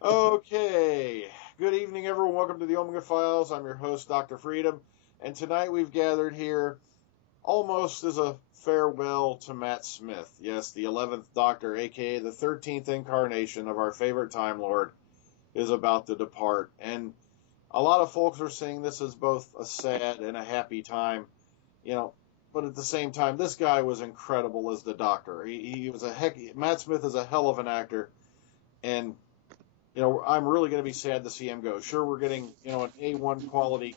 Okay, good evening, everyone. Welcome to the Omega Files. I'm your host, Dr. Freedom, and tonight we've gathered here almost as a farewell to Matt Smith. Yes, the 11th Doctor, aka the 13th incarnation of our favorite Time Lord, is about to depart. And a lot of folks are saying this is both a sad and a happy time, but at the same time, this guy was incredible as the Doctor. He was Matt Smith is a hell of an actor, and I'm really going to be sad to see him go. Sure, we're getting, an A1 quality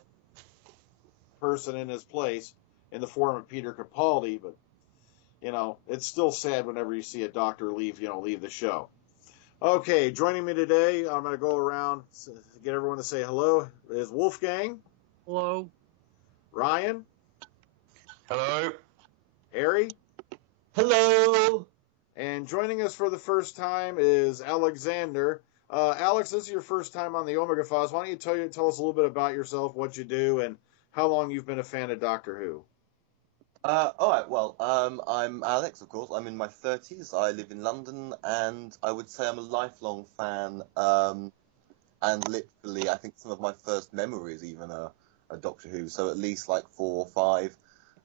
person in his place in the form of Peter Capaldi, but, it's still sad whenever you see a Doctor leave the show. Okay, joining me today, I'm going to go around, get everyone to say hello, is Wolfgang. Hello. Ryan. Hello. Harry. Hello. And joining us for the first time is Alexander. Alex, this is your first time on the Omega Files. Why don't you tell us a little bit about yourself, what you do, and how long you've been a fan of Doctor Who? All right. Well, I'm Alex, of course. I'm in my 30s. I live in London, and I would say I'm a lifelong fan. And literally, I think some of my first memories even are Doctor Who. So at least like 4 or 5.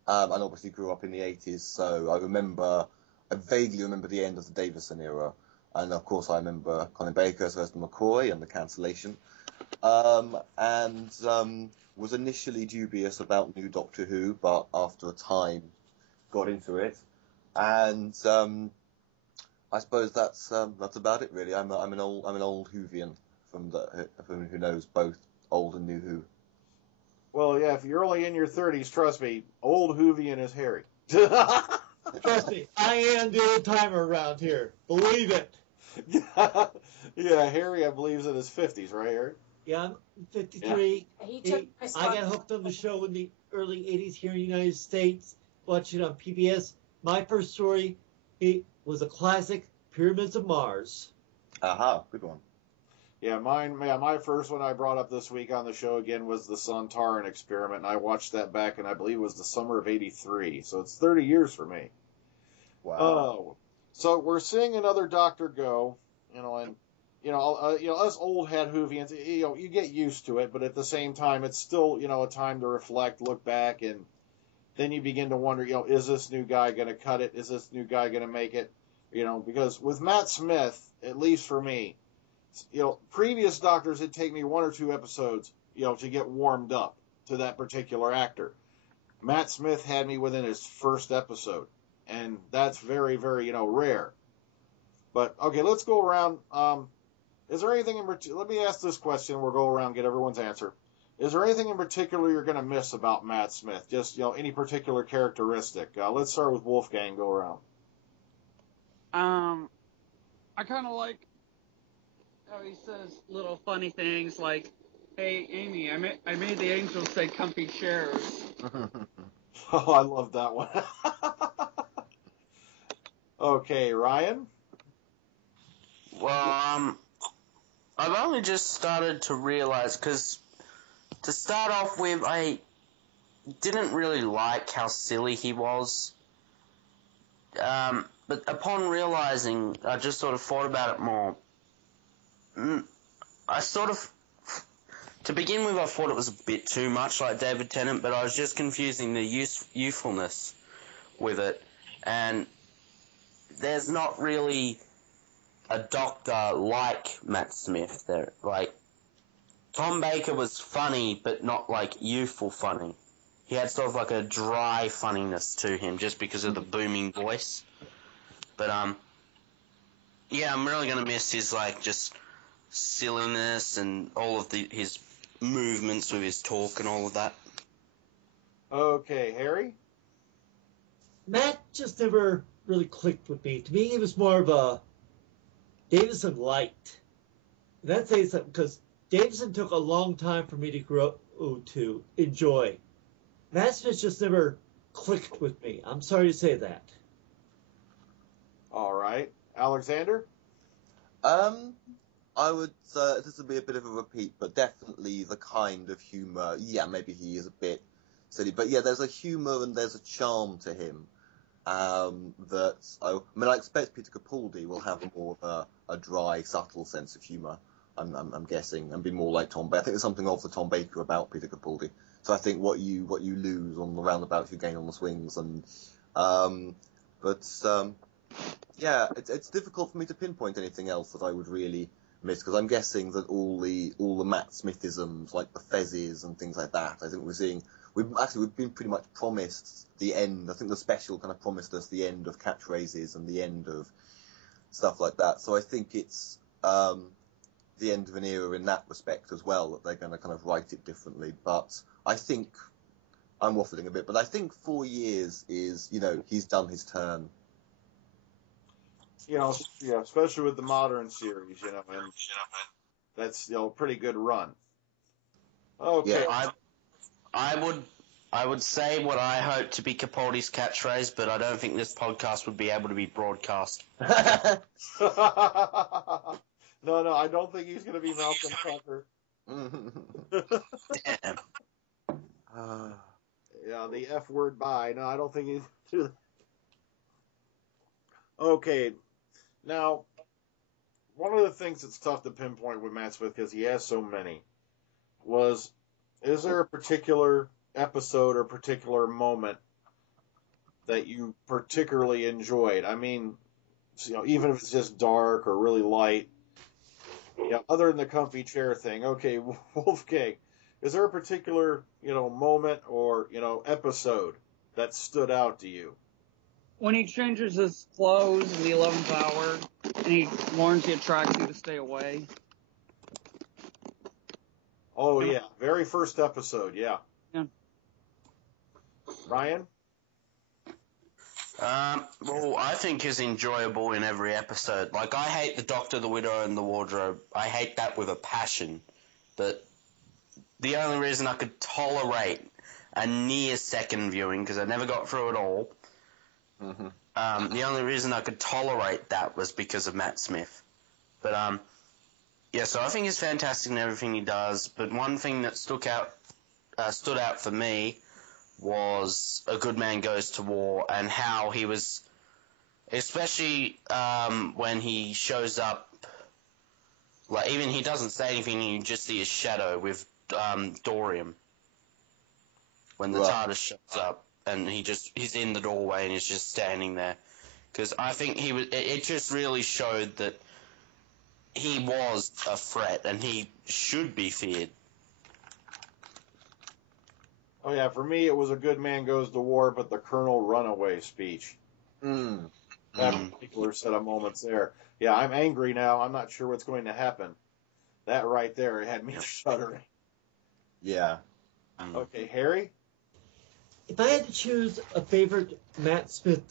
And obviously grew up in the 80s. So I vaguely remember the end of the Davison era. And of course, I remember Colin Baker, Sylvester McCoy, and the cancellation. And was initially dubious about New Doctor Who, but after a time, got into it. And I suppose that's about it, really. I'm an old Whovian from who knows both old and new Who. Well, yeah, if you're only in your 30s, trust me, old Whovian is Harry. Trust me, I am the old timer around here. Believe it. Yeah, Harry, I believe, is in his 50s, right, Harry? Yeah, I'm 53. Yeah. I got hooked on the show in the early 80s here in the United States, watching it on PBS. My first story, it was a classic, Pyramids of Mars. Aha, good one. Yeah, my first one I brought up this week on the show again was the Sontaran experiment, and I watched that back in, I believe it was the summer of '83, so it's 30 years for me. Wow. So we're seeing another Doctor go, and us old head Whovians, you get used to it, but at the same time, it's still, a time to reflect, look back, and then you begin to wonder, is this new guy going to cut it? Is this new guy going to make it? Because with Matt Smith, at least for me, previous Doctors, it'd take me 1 or 2 episodes, to get warmed up to that particular actor. Matt Smith had me within his first episode, and that's very, very, rare. But, okay, let's go around. Is there anything let me ask this question. We'll go around and get everyone's answer. Is there anything in particular you're going to miss about Matt Smith? Just, any particular characteristic? Let's start with Wolfgang. Go around. I kind of like how he says little funny things like, "Hey, Amy, I made the angels say comfy chairs." Oh, I love that one. Okay, Ryan? Well, I've only just started to realize, because to start off with, I didn't really like how silly he was. But upon realizing, I just sort of thought about it more. To begin with, I thought it was a bit too much like David Tennant, but I was just confusing the youthfulness with it. And there's not really a Doctor like Matt Smith there. Like, Tom Baker was funny, but not like youthful funny. He had sort of like a dry funniness to him just because of the booming voice. But, yeah, I'm really going to miss his, like, just silliness and all of his movements with his talk and all of that. Okay, Harry? Matt just never really clicked with me. To me, he was more of a Davison light. And that says something, because Davison took a long time for me to grow to enjoy. Matt Smith just never clicked with me. I'm sorry to say that. All right. Alexander? I would, this would be a bit of a repeat, but definitely the kind of humour, yeah, maybe he is a bit silly, but yeah, there's a humour and there's a charm to him, I expect Peter Capaldi will have more of a dry, subtle sense of humour, I'm guessing, and be more like Tom Baker. I think there's something of the Tom Baker about Peter Capaldi. So I think what you lose on the roundabouts, you gain on the swings, and yeah, it's difficult for me to pinpoint anything else that I would really miss, because I'm guessing that all the Matt Smithisms, like the fezzes and things like that, I think we've been pretty much promised the end. I think the special kind of promised us the end of catchphrases and the end of stuff like that. So I think it's the end of an era in that respect as well, that they're going to kind of write it differently. But I think I'm waffling a bit, but I think 4 years is, he's done his turn. Yeah, especially with the modern series, and that's a pretty good run. Okay. Yeah. I would say what I hope to be Capaldi's catchphrase, but I don't think this podcast would be able to be broadcast. No, I don't think he's going to be Malcolm Tucker. Damn. Yeah, the F word bye. No, I don't think he's do that. Okay, now, one of the things that's tough to pinpoint with Matt Smith, because he has so many, is there a particular episode or particular moment that you particularly enjoyed? I mean, even if it's just dark or really light, other than the comfy chair thing. Okay, Wolfgang, is there a particular, moment or, episode that stood out to you? When he changes his clothes in the 11th hour, and he warns the Atraxi to stay away. Oh, yeah. Very first episode, yeah. Yeah. Ryan? Well, I think is enjoyable in every episode. Like, I hate the Doctor, the Widow, and the Wardrobe. I hate that with a passion. But the only reason I could tolerate a near second viewing, because I never got through it all, the only reason I could tolerate that was because of Matt Smith. But, so I think he's fantastic in everything he does. But one thing that stood out for me was A Good Man Goes to War, and how he was, especially when he shows up, like, even he doesn't say anything, you just see his shadow with Dorium. When the TARDIS shows up, and he's in the doorway and he's just standing there. Because I think it just really showed that he was a threat, and he should be feared. Oh, yeah, for me, it was A Good Man Goes to War, but the Colonel Runaway speech. That particular set of moments there. Yeah, I'm angry now. I'm not sure what's going to happen. That right there, it had me shuddering. Yeah. Okay, Harry? If I had to choose a favorite Matt Smith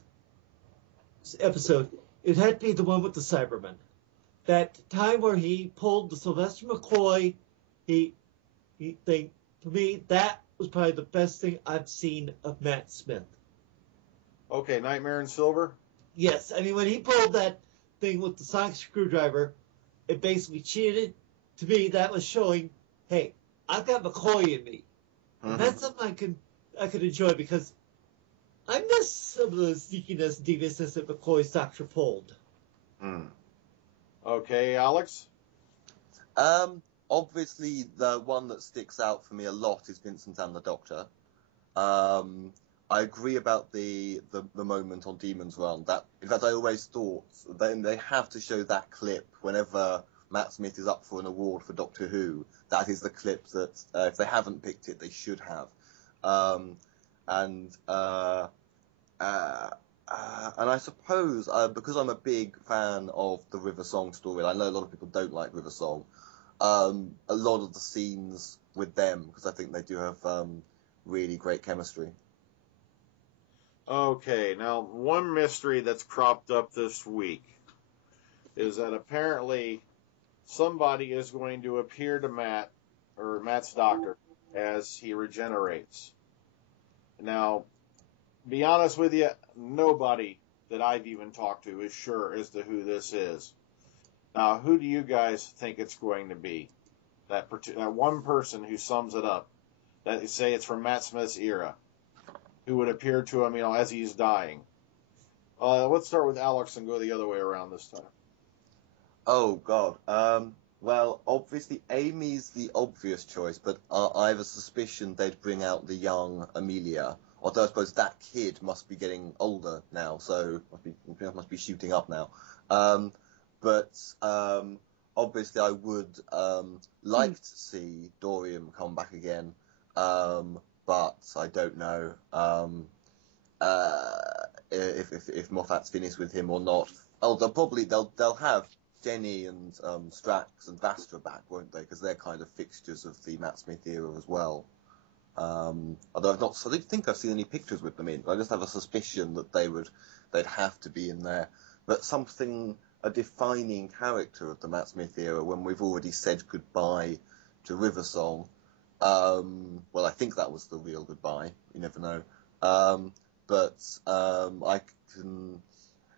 episode, it had to be the one with the Cybermen. That time where he pulled the Sylvester McCoy thing, to me, that was probably the best thing I've seen of Matt Smith. Okay, Nightmare in Silver? Yes, I mean, when he pulled that thing with the sonic screwdriver, it basically cheated. To me, that was showing, hey, I've got McCoy in me. And that's something I could enjoy, because I miss some of the sneakiness and deviousness that McCoy's Doctor pulled. Okay, Alex? Obviously, the one that sticks out for me a lot is Vincent and the Doctor. I agree about the moment on Demon's Run. That, in fact, I always thought they have to show that clip whenever Matt Smith is up for an award for Doctor Who. That is the clip that, if they haven't picked it, they should have. And I suppose, because I'm a big fan of the River Song story, I know a lot of people don't like River Song, a lot of the scenes with them, because I think they do have really great chemistry. Okay, now one mystery that's cropped up this week is that apparently somebody is going to appear to Matt, or Matt's doctor, as he regenerates. Now, be honest with you, nobody that I've even talked to is sure as to who this is. Now, who do you guys think it's going to be? That one person who sums it up, that you say it's from Matt Smith's era, who would appear to him, as he's dying. Let's start with Alex and go the other way around this time. Oh, God. Well, obviously Amy's the obvious choice, but I have a suspicion they'd bring out the young Amelia. Although I suppose that kid must be getting older now, so must be shooting up now. But obviously I would like to see Dorian come back again, but I don't know if Moffat's finished with him or not. Oh, they'll have Jenny and Strax and Vastra back, won't they? Because they're kind of fixtures of the Matt Smith era as well. Although I don't think I've seen any pictures with them in. I just have a suspicion that they'd have to be in there. But a defining character of the Matt Smith era, when we've already said goodbye to Riversong. Well, I think that was the real goodbye. You never know. But I can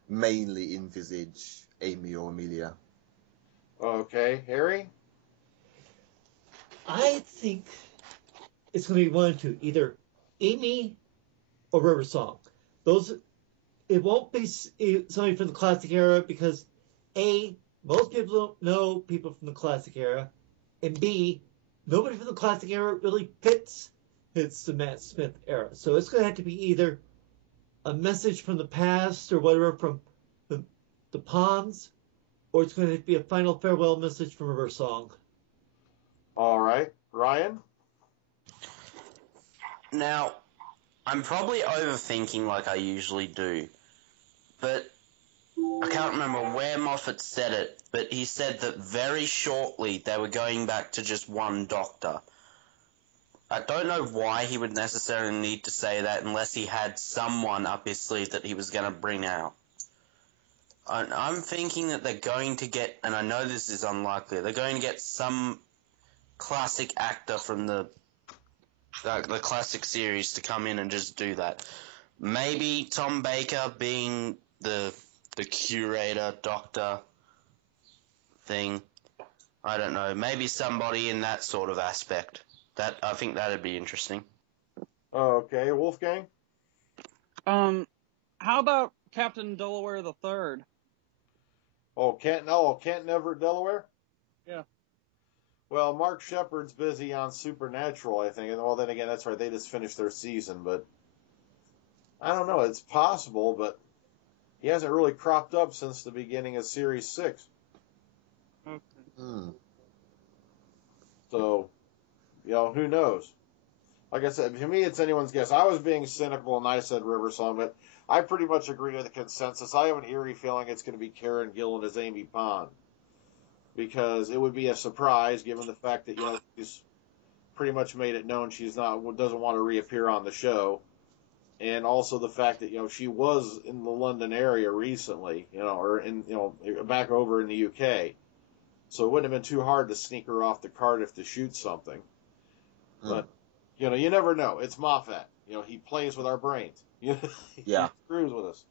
mainly envisage Amy or Amelia. Okay, Harry? I think it's going to be one or two, either Amy or River Song. It won't be somebody from the classic era because A, most people don't know people from the classic era, and B, nobody from the classic era really fits the Matt Smith era. So it's going to have to be either a message from the past or whatever from the Ponds, or it's going to be a final farewell message from River Song. All right. Ryan? Now, I'm probably overthinking like I usually do, but I can't remember where Moffat said it, but he said that very shortly they were going back to just one doctor. I don't know why he would necessarily need to say that unless he had someone up his sleeve that he was going to bring out. I'm thinking that they're going to get, and I know this is unlikely, they're going to get some classic actor from the classic series to come in and just do that. Maybe Tom Baker being the curator, doctor thing. I don't know. Maybe somebody in that sort of aspect. I think that'd be interesting. Okay, Wolfgang? How about Captain Delaware the Third? Canton Everett, Delaware? Yeah. Well, Mark Shepard's busy on Supernatural, I think. And, well, then again, that's right. They just finished their season, but I don't know. It's possible, but he hasn't really cropped up since the beginning of Series 6. Okay. So, who knows? Like I said, to me, it's anyone's guess. I was being cynical, and I said River Song, but I pretty much agree with the consensus. I have an eerie feeling it's going to be Karen Gillan as Amy Pond, because it would be a surprise given the fact that she's pretty much made it known doesn't want to reappear on the show, and also the fact that she was in the London area recently, or in back over in the UK, so it wouldn't have been too hard to sneak her off the Cardiff to shoot something, but. You never know. It's Moffat. He plays with our brains. He screws with us.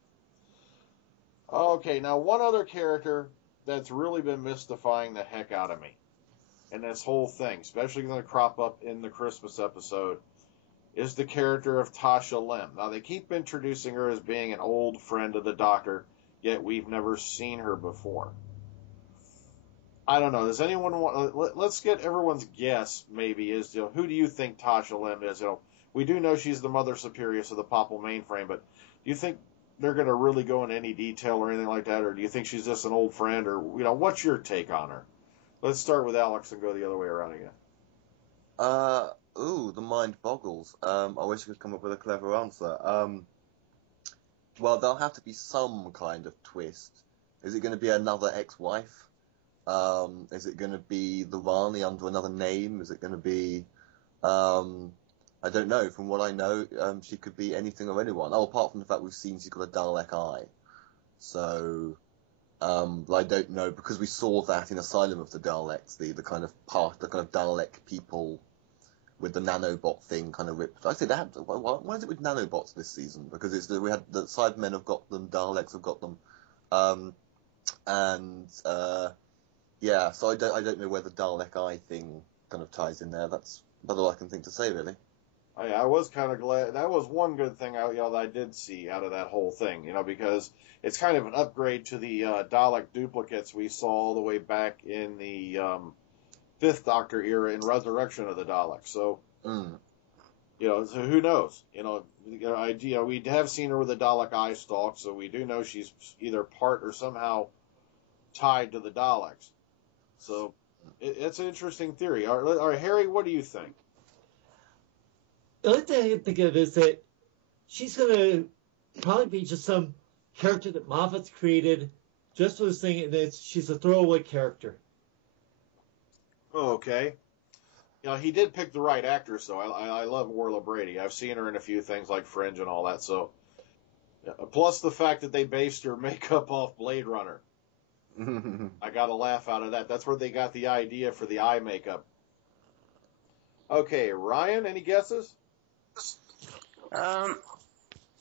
Okay, now one other character that's really been mystifying the heck out of me, and this whole thing, especially going to crop up in the Christmas episode, is the character of Tasha Lim. Now, they keep introducing her as being an old friend of the Doctor, yet we've never seen her before. I don't know. Does anyone want? Let's get everyone's guess. Maybe is who do you think Tasha Lim is? We do know she's the Mother Superior of the Popple mainframe, but do you think they're going to really go into any detail or anything like that, or do you think she's just an old friend, or what's your take on her? Let's start with Alex and go the other way around again. The mind boggles. I wish I could come up with a clever answer. Well, there'll have to be some kind of twist. Is it going to be another ex-wife? Is it going to be the Rani under another name? Is it going to be, I don't know. From what I know, she could be anything or anyone. Oh, apart from the fact we've seen she's got a Dalek eye. So, I don't know, because we saw that in Asylum of the Daleks, the kind of Dalek people with the nanobot thing kind of ripped. I say that. Why is it with nanobots this season? Because we had the Cybermen have got them, Daleks have got them, yeah, so I don't know where the Dalek eye thing kind of ties in there. That's all I can think to say, really. I was kind of glad. That was one good thing that I did see out of that whole thing, because it's kind of an upgrade to the Dalek duplicates we saw all the way back in the Fifth Doctor era in Resurrection of the Daleks. So, so who knows? We have seen her with a Dalek eye stalk, so we do know she's either part or somehow tied to the Daleks. So, it's an interesting theory. All right, Harry, what do you think? The only thing I can think of is that she's going to probably be just some character that Moffat's created just for this thing, and she's a throwaway character. Oh, okay. He did pick the right actress, though. I love Orla Brady. I've seen her in a few things like Fringe and all that. So, plus the fact that they based her makeup off Blade Runner. I got a laugh out of that. That's where they got the idea for the eye makeup. Okay, Ryan, any guesses?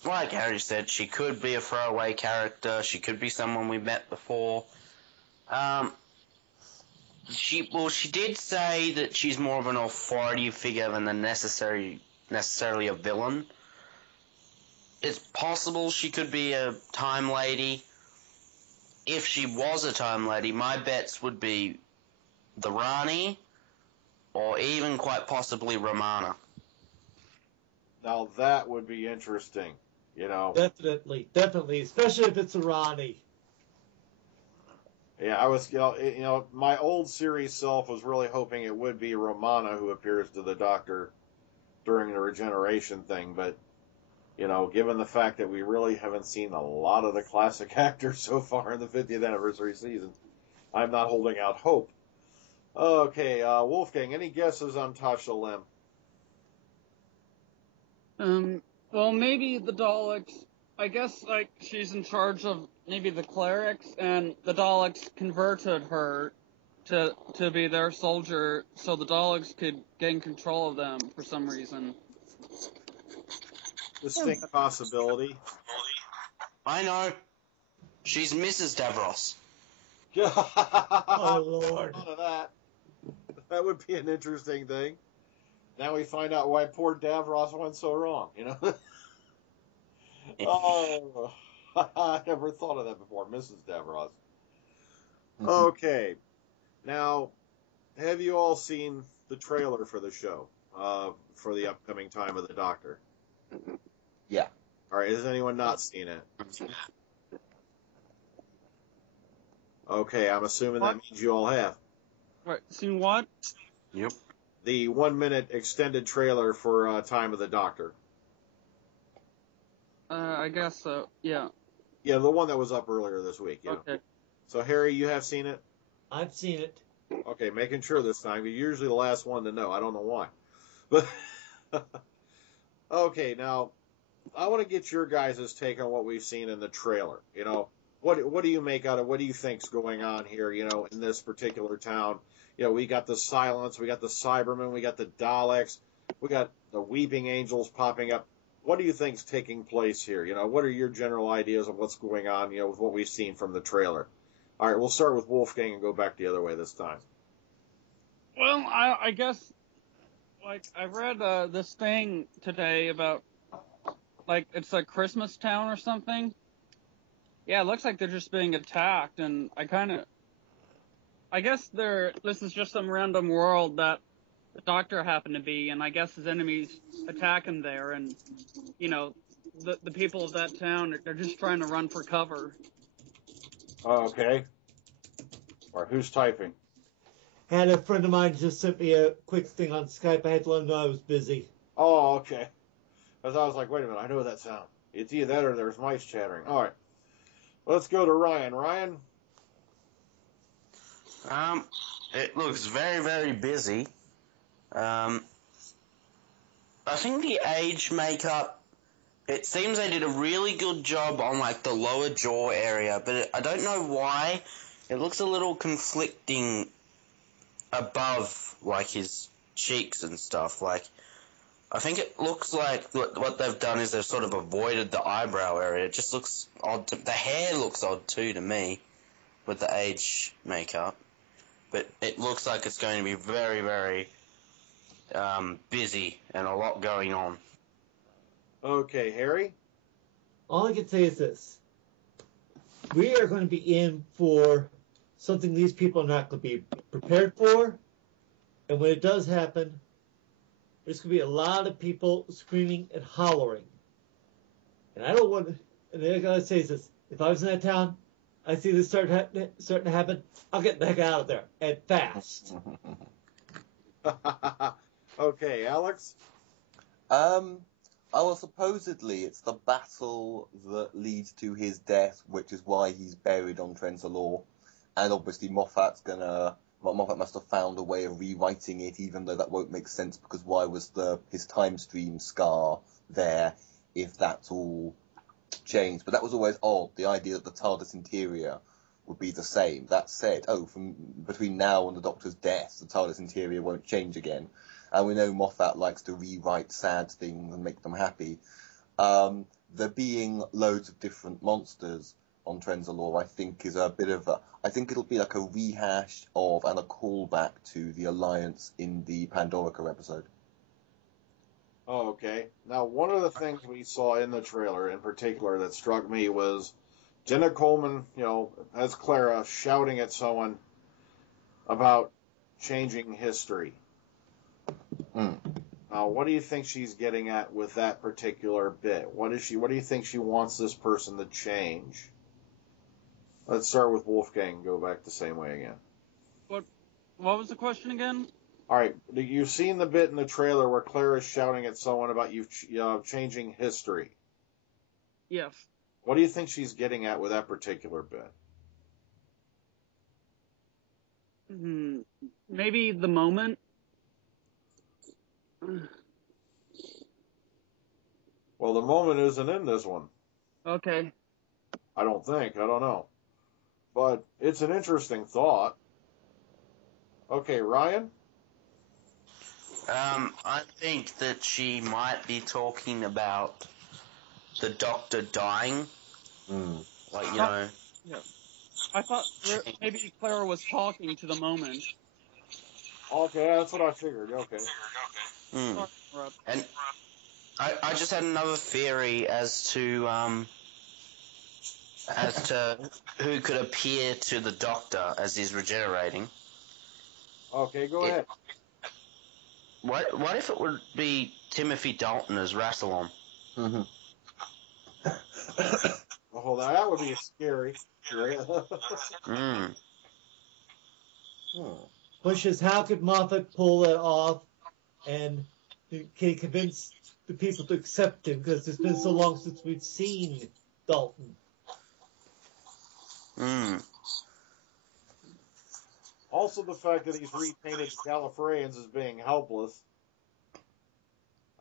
Like Harry said, she could be a throwaway character. She could be someone we met before. She did say that she's more of an authority figure than necessarily a villain. It's possible she could be a time lady. If she was a time lady, my bets would be the Rani, or even quite possibly Romana. Now that would be interesting, Definitely, especially if it's a Ronnie. Yeah, I was, my old series self was really hoping it would be Romana who appears to the Doctor during the regeneration thing, but, given the fact that we really haven't seen a lot of the classic actors so far in the 50th anniversary season, I'm not holding out hope. Okay, Wolfgang, any guesses on Tasha Lim? Well, maybe the Daleks. I guess, she's in charge of maybe the clerics, and the Daleks converted her to be their soldier, so the Daleks could gain control of them for some reason. Distinct possibility. I know. She's Mrs. Davros. Oh, Lord. That would be an interesting thing. Now we find out why poor Davros went so wrong, Oh, I never thought of that before, Mrs. Davros. Okay. Now, have you all seen the trailer for the show, for the upcoming Time of the Doctor? Yeah. All right, has anyone not seen it? Okay, I'm assuming that means you all have. Right, seen what? Yep. The 1-minute extended trailer for Time of the Doctor. I guess so, yeah. Yeah, the one that was up earlier this week, yeah. Okay. So, Harry, you have seen it? I've seen it. Okay, making sure this time. You're usually the last one to know. I don't know why. But, okay, now, I want to get your guys' take on what we've seen in the trailer. What do you make out of, what do you think's going on here, in this particular town? We got the Silence, we got the Cybermen, we got the Daleks, we got the Weeping Angels popping up. What do you think's taking place here? What are your general ideas of what's going on, with what we've seen from the trailer? All right, we'll start with Wolfgang and go back the other way this time. Well, I guess, I read this thing today about, it's a Christmas town or something. Yeah, it looks like they're just being attacked, and I guess this is just some random world that the Doctor happened to be, and I guess his enemies attack him there, and, the people of that town, they're just trying to run for cover. Okay. All right, who's typing? And a friend of mine just sent me a quick thing on Skype. I had to let him know I was busy. Oh, okay. Because I was like, wait a minute, I know that sound. It's either that or there's mice chattering. All right. Let's go to Ryan. Ryan? It looks very, very busy. I think the age makeup, it seems they did a really good job on, the lower jaw area, but I don't know why. It looks a little conflicting above, his cheeks and stuff. I think it looks like what they've done is they've sort of avoided the eyebrow area. It just looks odd. The hair looks odd, too, to me, with the age makeup. But it looks like it's going to be very, very busy and a lot going on. Okay, Harry? All I can say is this. We are going to be in for something these people are not going to be prepared for. And when it does happen, there's going to be a lot of people screaming and hollering. And I don't want to, and the other guy say is this. If I was in that town, I see this starting to happen, I'll get the heck out of there, and fast. Okay, Alex? Well, supposedly it's the battle that leads to his death, which is why he's buried on Trenzalore. And obviously Moffat must have found a way of rewriting it, even though that won't make sense, because why was his time stream scar there if that's all changed? But that was always odd, the idea that the TARDIS interior would be the same. That said, from between now and the Doctor's death, the TARDIS interior won't change again. And we know Moffat likes to rewrite sad things and make them happy. There being loads of different monsters on Trenzalore, I think is a bit of I think it'll be like a rehash of and a callback to the Alliance in the Pandorica episode. Oh, okay. Now, one of the things we saw in the trailer in particular that struck me was Jenna Coleman, as Clara, shouting at someone about changing history. Now, what do you think she's getting at with that particular bit? What do you think she wants this person to change? Let's start with Wolfgang and go back the same way again. What was the question again? All right, you've seen the bit in the trailer where Claire is shouting at someone about you changing history. Yes. What do you think she's getting at with that particular bit? Maybe the moment. Well, the moment isn't in this one. Okay. I don't think. I don't know. But it's an interesting thought. Okay, Ryan? I think that she might be talking about the Doctor dying. Like, Yeah. I thought maybe Clara was talking to the moment. Okay, that's what I figured. Okay. And I just had another theory as to who could appear to the Doctor as he's regenerating. Okay, go ahead. What if it would be Timothy Dalton as Rassilon? Oh, that would be scary. Question is, how could Moffat pull that off, and can he convince the people to accept him? Because it's been so long since we've seen Dalton. Also, the fact that he's repainted Gallifreyans as being helpless.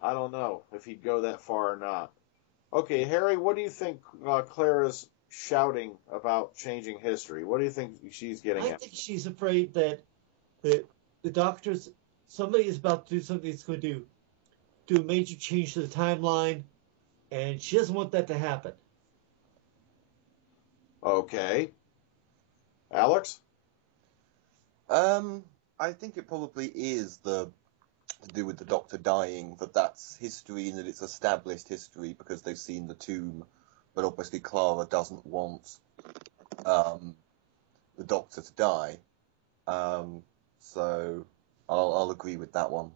I don't know if he'd go that far or not. Okay, Harry, what do you think Clara's shouting about changing history? What do you think she's getting at? I think she's afraid that the Doctor's, somebody is about to do something that's going to do a major change to the timeline, and she doesn't want that to happen. Okay. Alex? I think it probably is to do with the Doctor dying, that's history and that it's established history because they've seen the tomb, but obviously Clara doesn't want the Doctor to die. So I'll agree with that one.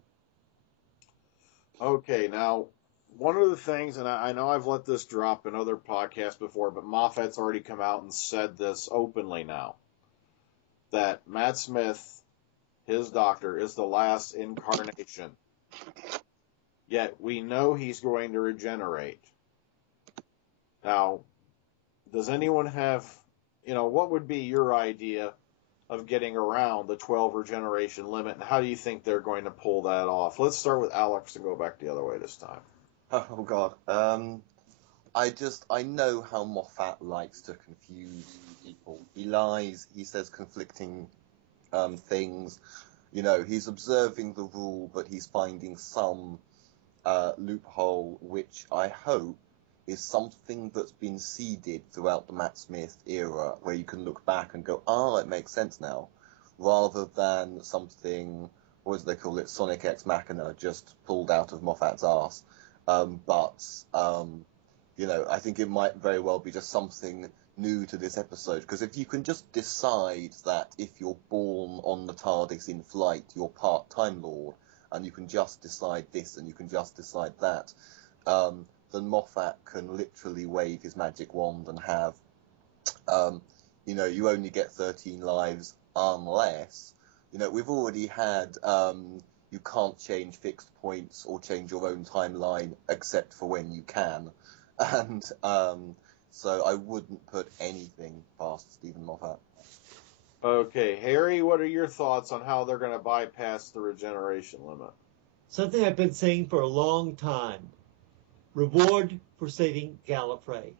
Okay, now, one of the things, and I know I've let this drop in other podcasts before, but Moffat's already come out and said this openly now, that Matt Smith, his Doctor, is the last incarnation. Yet we know he's going to regenerate. Now, does anyone have, what would be your idea of getting around the 12 regeneration limit, and how do you think they're going to pull that off? Let's start with Alex and go back the other way this time. Oh, God. I know how Moffat likes to confuse people. He lies, he says conflicting things. He's observing the rule, but he's finding some loophole, which I hope is something that's been seeded throughout the Matt Smith era, where you can look back and go, it makes sense now, rather than something what do they call it, Sonic Ex Machina, just pulled out of Moffat's arse. You know, I think it might very well be just something new to this episode, because if you can just decide that if you're born on the TARDIS in flight, you're part Time Lord, and you can just decide this and you can just decide that, then Moffat can literally wave his magic wand and have, you know, you only get 13 lives unless, you know, we've already had, you can't change fixed points or change your own timeline except for when you can. And so I wouldn't put anything past Stephen Moffat. Okay, Harry, what are your thoughts on how they're going to bypass the regeneration limit? Something I've been saying for a long time. Reward for saving Gallifrey.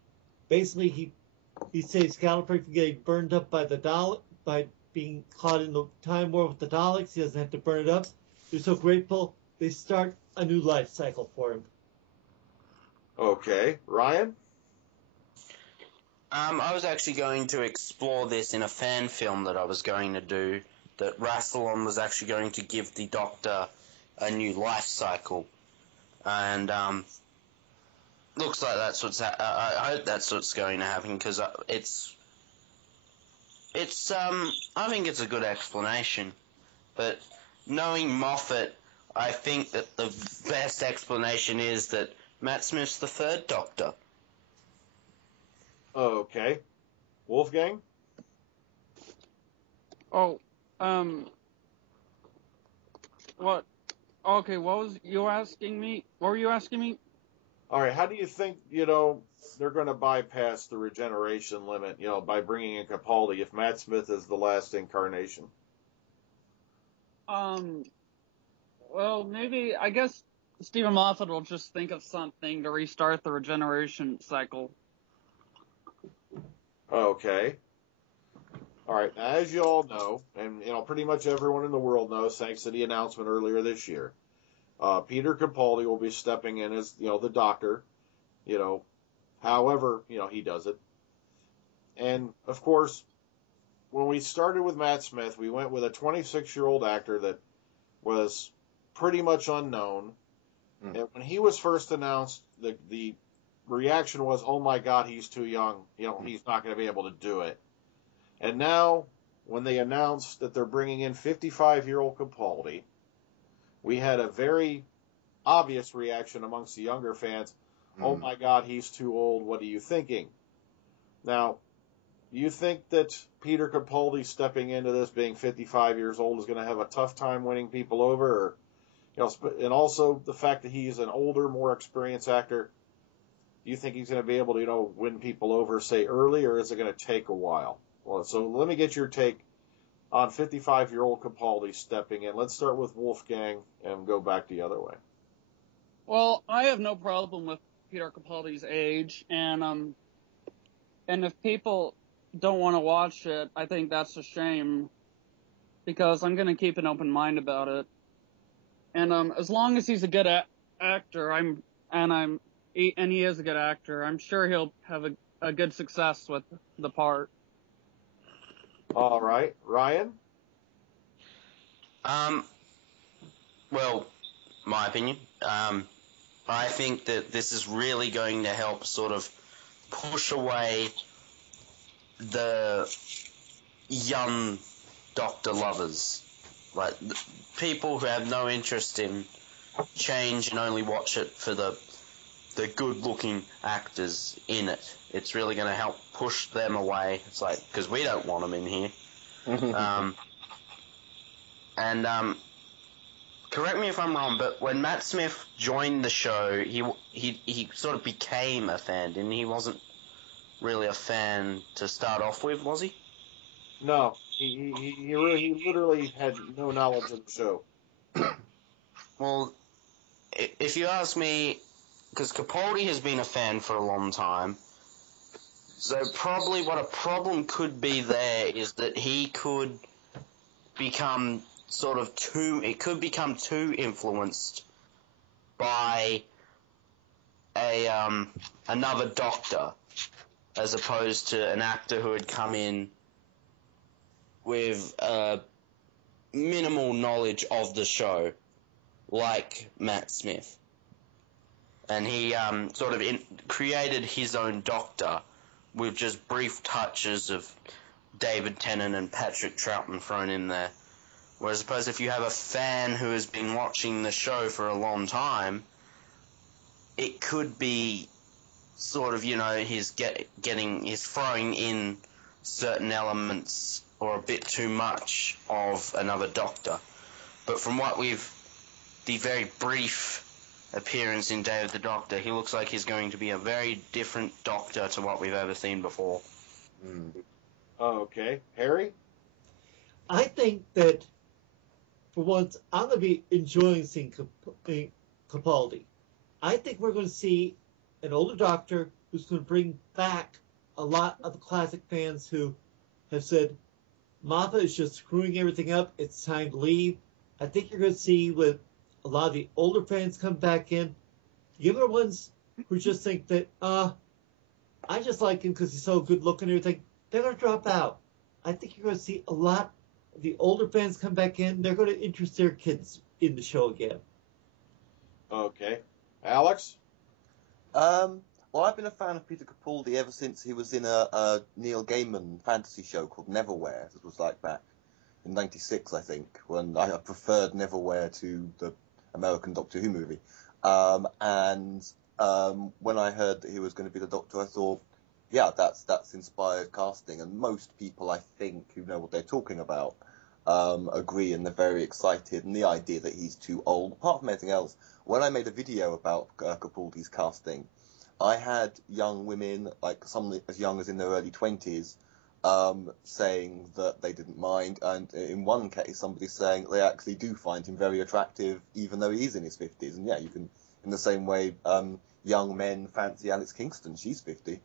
Basically, he saves Gallifrey from getting burned up by by being caught in the time war with the Daleks. He doesn't have to burn it up. They're so grateful. They start a new life cycle for him. Okay, Ryan? I was actually going to explore this in a fan film that I was going to do, that Rassilon was actually going to give the Doctor a new life cycle. And, looks like that's what's, I hope that's what's going to happen, because I think it's a good explanation. But knowing Moffat, I think that the best explanation is that Matt Smith's the third Doctor. Okay. Wolfgang? Oh, what? Okay, what were you asking me? All right, how do you think, you know, they're going to bypass the regeneration limit, you know, by bringing in Capaldi if Matt Smith is the last incarnation? Well, maybe, I guess Stephen Moffat will just think of something to restart the regeneration cycle. Okay. All right, now, as you all know, and, you know, pretty much everyone in the world knows, thanks to the announcement earlier this year, Peter Capaldi will be stepping in as, you know, the Doctor, you know, however, you know, he does it. And, of course, when we started with Matt Smith, we went with a 26-year-old actor that was pretty much unknown. Mm. And when he was first announced, the reaction was, oh my God, he's too young. You know, he's not going to be able to do it. And now, when they announced that they're bringing in 55-year-old Capaldi, we had a very obvious reaction amongst the younger fans. Oh my God, he's too old. What are you thinking? Now, you think that Peter Capaldi stepping into this being 55 years old is going to have a tough time winning people over? Or, you know, and also the fact that he's an older, more experienced actor, do you think he's going to be able to, you know, win people over, say, early, or is it going to take a while? Well, so let me get your take on 55-year-old Capaldi stepping in. Let's start with Wolfgang and go back the other way. Well, I have no problem with Peter Capaldi's age, and if people don't want to watch it, I think that's a shame, because I'm going to keep an open mind about it. And as long as he's a good actor, and he is a good actor, I'm sure he'll have a good success with the part. All right, Ryan? Well, my opinion, I think that this is really going to help sort of push away the young Doctor lovers, like people who have no interest in change and only watch it for the good-looking actors in it. It's really going to help push them away. It's like, because we don't want them in here. Correct me if I'm wrong, but when Matt Smith joined the show, he sort of became a fan, didn't he? He wasn't really a fan to start off with, was he? No, he literally had no knowledge of the show. Well, if you ask me, because Capaldi has been a fan for a long time, so probably what a problem could be there is that he could become become too influenced by another Doctor, as opposed to an actor who had come in with minimal knowledge of the show, like Matt Smith. And he sort of created his own Doctor with just brief touches of David Tennant and Patrick Troughton thrown in there. Whereas I suppose if you have a fan who has been watching the show for a long time, it could be sort of, he's he's throwing in certain elements or a bit too much of another Doctor. But from the very brief appearance in Day of the Doctor, he looks like he's going to be a very different Doctor to what we've ever seen before. Okay. Harry? I think that, for once, I'm going to be enjoying seeing Capaldi. I think we're going to see an older Doctor who's going to bring back a lot of the classic fans who have said, Moffat is just screwing everything up, it's time to leave. I think you're going to see with a lot of the older fans come back in. The younger ones who just think that, I just like him because he's so good looking and everything, they're going to drop out. I think you're going to see a lot of the older fans come back in. They're going to interest their kids in the show again. Okay. Alex? Well, I've been a fan of Peter Capaldi ever since he was in a Neil Gaiman fantasy show called Neverwhere. It was like back in '96, I think, when I preferred Neverwhere to the American Doctor Who movie. And when I heard that he was going to be the Doctor, I thought, yeah, that's inspired casting. And most people, I think, who know what they're talking about, agree, and they're very excited. And the idea that he's too old, apart from anything else, when I made a video about Capaldi's casting, I had young women, like some as young as in their early 20s, saying that they didn't mind, and in one case, somebody saying they actually do find him very attractive, even though he is in his 50s. And yeah, you can, in the same way, young men fancy Alex Kingston. She's 50.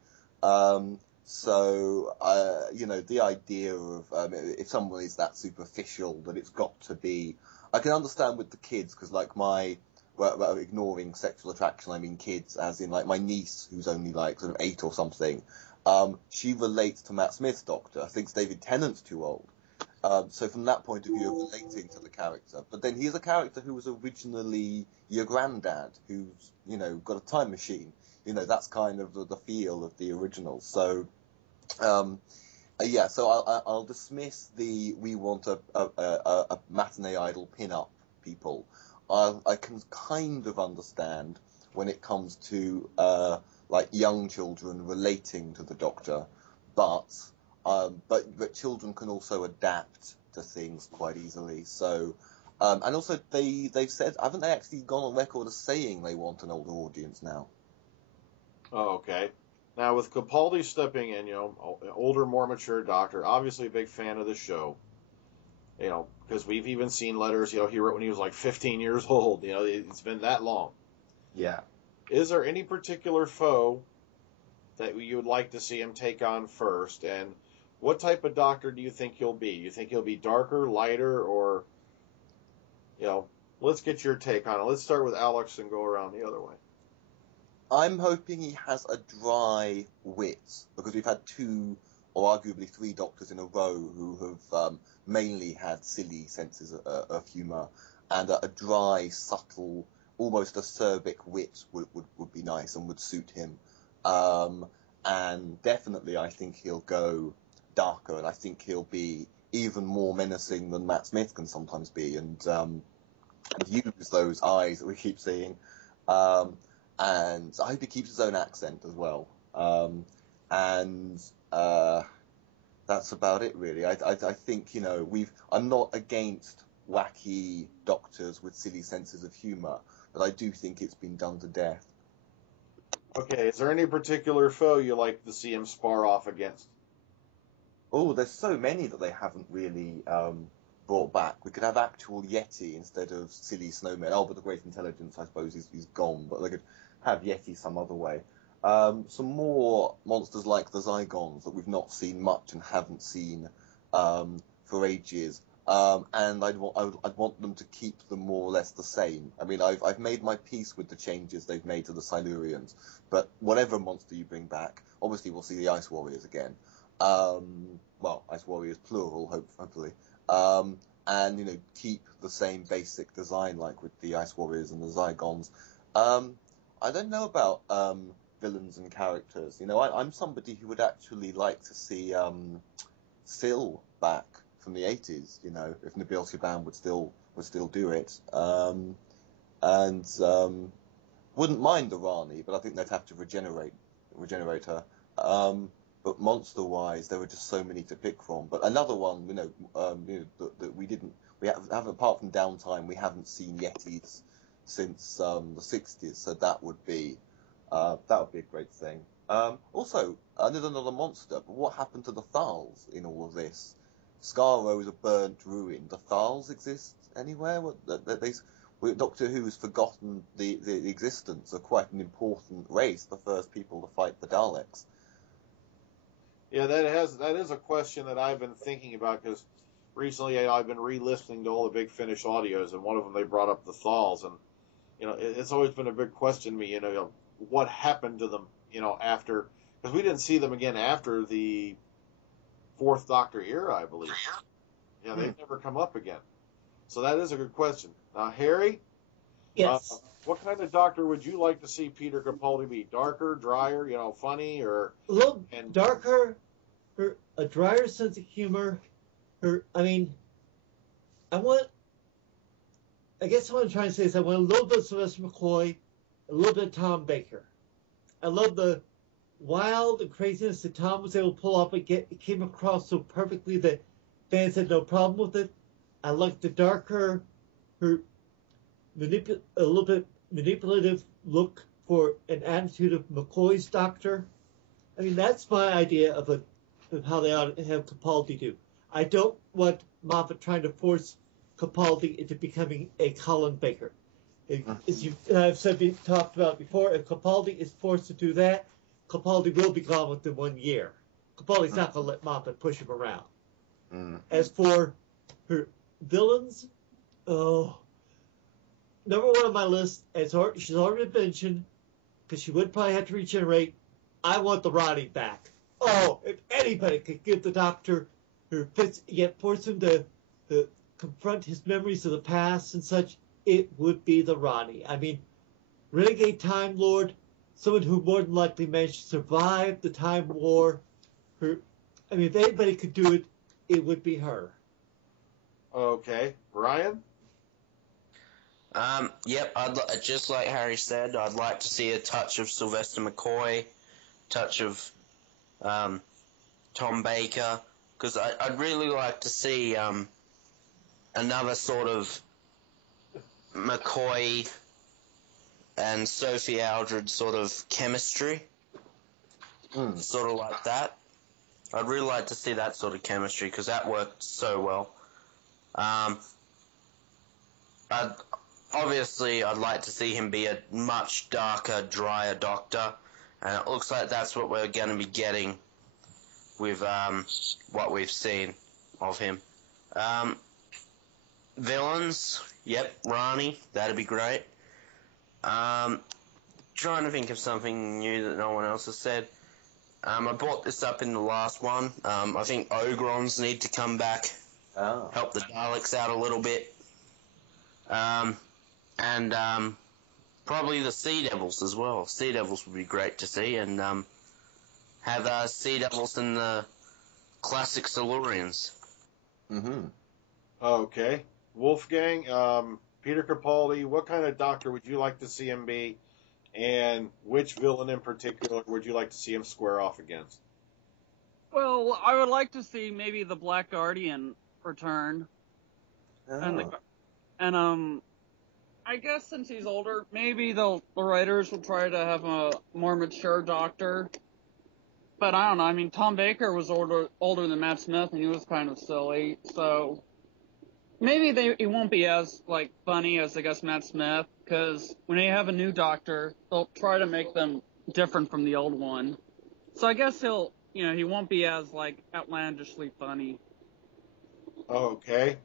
So, the idea of if someone is that superficial, that it's got to be, I can understand with the kids, because like well, ignoring sexual attraction, I mean kids, as in like my niece, who's only like sort of 8 or something, she relates to Matt Smith's Doctor, thinks David Tennant's too old. So from that point of view of relating to the character. But then he's a character who was originally your granddad, who's, got a time machine. That's kind of the feel of the original. So, so I'll dismiss we want a matinee idol pin-up people. I can kind of understand when it comes to like young children relating to the Doctor, but children can also adapt to things quite easily. So, and also they've said, haven't they actually gone on record as saying they want an older audience now? Oh, okay. Now with Capaldi stepping in, older, more mature Doctor, obviously a big fan of the show. Because we've even seen letters, he wrote when he was like 15 years old. It's been that long. Yeah. Is there any particular foe that you would like to see him take on first? And what type of Doctor do you think he'll be? You think he'll be darker, lighter, or, let's get your take on it. Let's start with Alex and go around the other way. I'm hoping he has a dry wit, because we've had 2 or arguably 3 Doctors in a row who have mainly had silly senses of humour, and a dry, subtle, almost acerbic wit would be nice and would suit him. And definitely I think he'll go darker, and I think he'll be even more menacing than Matt Smith can sometimes be, and use those eyes that we keep seeing. And I hope he keeps his own accent as well. That's about it, really. I think, I'm not against wacky Doctors with silly senses of humour, but I do think it's been done to death. Okay, is there any particular foe you like to see him spar off against? Oh, there's so many that they haven't really brought back. We could have actual Yeti instead of silly snowmen. Oh, but the Great Intelligence, I suppose, is gone, but they could have Yeti some other way. Some more monsters like the Zygons that we've not seen much and haven't seen for ages. And I'd want them to keep them more or less the same. I mean, I've made my peace with the changes they've made to the Silurians, but whatever monster you bring back, obviously we'll see the Ice Warriors again. Ice Warriors plural, hopefully. and keep the same basic design like with the Ice Warriors and the Zygons. I don't know about villains and characters. I'm somebody who would actually like to see Syl back from the 80s. If Nabil Shaban would still do it, and wouldn't mind Irani, but I think they'd have to regenerate her. But monster-wise, there were just so many to pick from. But another one, that we haven't, apart from Downtime, we haven't seen Yetis since the 60s. So that would be a great thing. Also, another monster. But what happened to the Thals in all of this? Skaro is a burnt ruin. Do Thals exist anywhere? Doctor Who's forgotten the existence of quite an important race, the first people to fight the Daleks. Yeah, that is a question that I've been thinking about, because recently I've been re-listening to all the Big Finish audios, and one of them they brought up the Thals, and it's always been a big question to me. What happened to them? After, because we didn't see them again after the Fourth Doctor era, I believe. Yeah, they've never come up again. So that is a good question. Now, Harry, Yes. what kind of Doctor would you like to see Peter Capaldi be? Darker, drier, funny, or A little darker, a drier sense of humor. I guess what I'm trying to say is I want a little bit of Sylvester McCoy, a little bit of Tom Baker. I love the wild and craziness that Tom was able to pull off. It came across so perfectly that fans had no problem with it. I like the darker, a little bit manipulative look for an attitude of McCoy's Doctor. That's my idea of how they ought to have Capaldi do. I don't want Moffat trying to force Capaldi into becoming a Colin Baker. As I've talked about before, if Capaldi is forced to do that, Capaldi will be gone within 1 year. Capaldi's not going to let Moffat push him around. As for her villains, number one on my list, she's already mentioned, because she would probably have to regenerate, I want the Ronnie back. Oh, if anybody could give the Doctor her fits, yet force him to confront his memories of the past and such, it would be the Ronnie. Renegade Time Lord, someone who more than likely managed to survive the Time War. If anybody could do it, it would be her. Okay, Brian? Yep, just like Harry said, I'd like to see a touch of Sylvester McCoy, touch of Tom Baker, because I'd really like to see another sort of McCoy and Sophie Aldred sort of chemistry, sort of like that. I'd really like to see that sort of chemistry, because that worked so well. I'd like to see him be a much darker, drier Doctor, and it looks like that's what we're going to be getting with what we've seen of him. Villains, yep, Rani, that'd be great. Trying to think of something new that no one else has said. I brought this up in the last one. I think Ogrons need to come back, help the Daleks out a little bit. And probably the Sea Devils as well. Sea Devils would be great to see, and have Sea Devils and the classic Silurians. Okay. Wolfgang, Peter Capaldi, what kind of Doctor would you like to see him be, and which villain in particular would you like to see him square off against? Well, I would like to see maybe the Black Guardian return. And I guess since he's older, maybe the writers will try to have a more mature Doctor. But I don't know. Tom Baker was older than Matt Smith, and he was kind of silly. So maybe he won't be as funny as I guess Matt Smith, because when they have a new Doctor, they'll try to make them different from the old one. So I guess he won't be as outlandishly funny. Okay.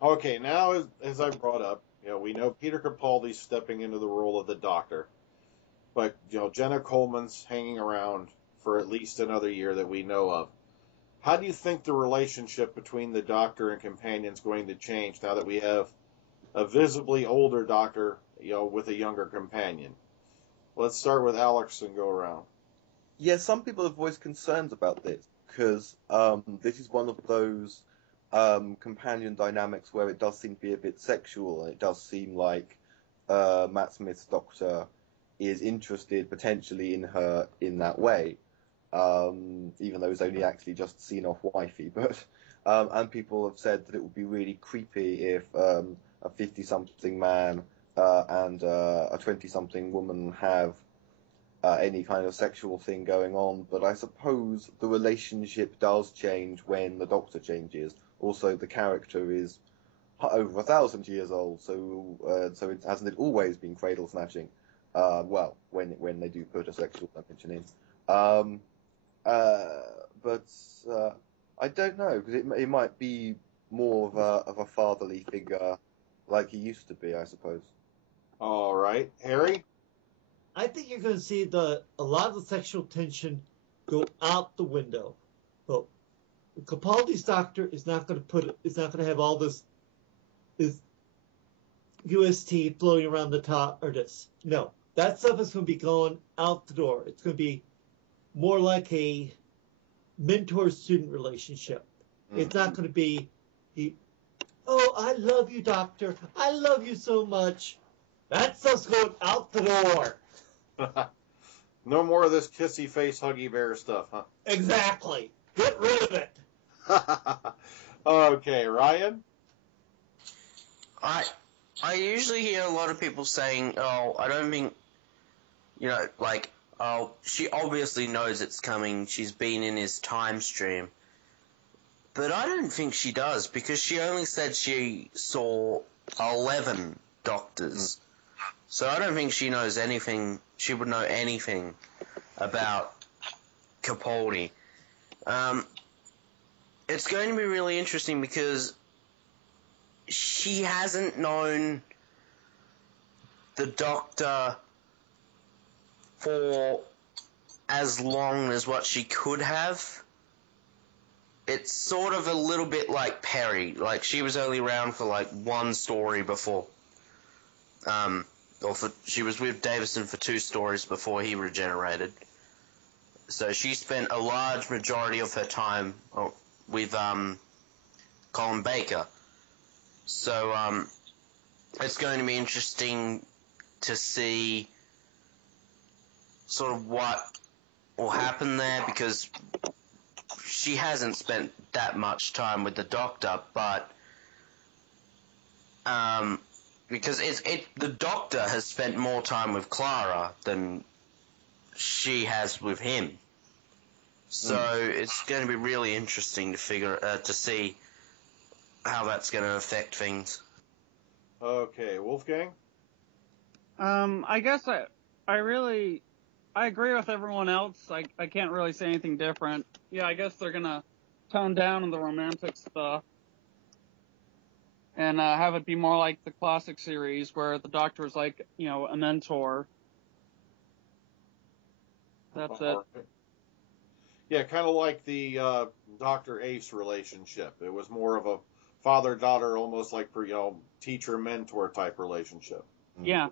Okay, now as I brought up, we know Peter Capaldi's stepping into the role of the Doctor, but Jenna Coleman's hanging around for at least another year that we know of. how do you think the relationship between the Doctor and companion is going to change now that we have a visibly older Doctor, with a younger companion? Let's start with Alex and go around. Yeah, some people have voiced concerns about this because this is one of those companion dynamics where it does seem to be a bit sexual, and it does seem like Matt Smith's Doctor is interested potentially in her in that way, even though he's only actually just seen off wifey. But and people have said that it would be really creepy if a 50-something man and a 20-something woman have any kind of sexual thing going on. But I suppose the relationship does change when the Doctor changes. Also, the character is over 1,000 years old, so hasn't it always been cradle snatching? Well, when they do put a sexual dimension in. But I don't know, because it might be more of a fatherly figure like he used to be, I suppose. All right, Harry. I think you're going to see a lot of the sexual tension go out the window. But Capaldi's Doctor is not going to have all this UST floating around the top or this. No, that stuff is going to be going out the door. It's going to be more like a mentor-student relationship. Mm-hmm. It's not going to be, oh, I love you, Doctor. I love you so much. That stuff's going out the door. No more of this kissy face, huggy bear stuff, huh? Exactly. Get rid of it. Okay, Ryan? I usually hear a lot of people saying, oh, I don't think, oh, she obviously knows it's coming. She's been in his time stream. But I don't think she does, because she only said she saw 11 Doctors. So I don't think she knows anything. She would know anything about Capaldi. It's going to be really interesting because she hasn't known the Doctor for as long as what she could have. It's sort of a little bit like Perry. Like, she was only around for, one story before. She was with Davison for 2 stories before he regenerated. So she spent a large majority of her time with Colin Baker. So it's going to be interesting to see sort of what will happen there, because she hasn't spent that much time with the Doctor, but because the Doctor has spent more time with Clara than she has with him. So it's going to be really interesting to see how that's going to affect things. Okay, Wolfgang? I guess I agree with everyone else. I can't really say anything different. Yeah, I guess they're going to tone down on the romantic stuff and have it be more like the classic series where the Doctor is like, a mentor. That's it. Yeah, kind of like the Dr. Ace relationship. It was more of a father-daughter, almost like teacher-mentor type relationship. Yeah.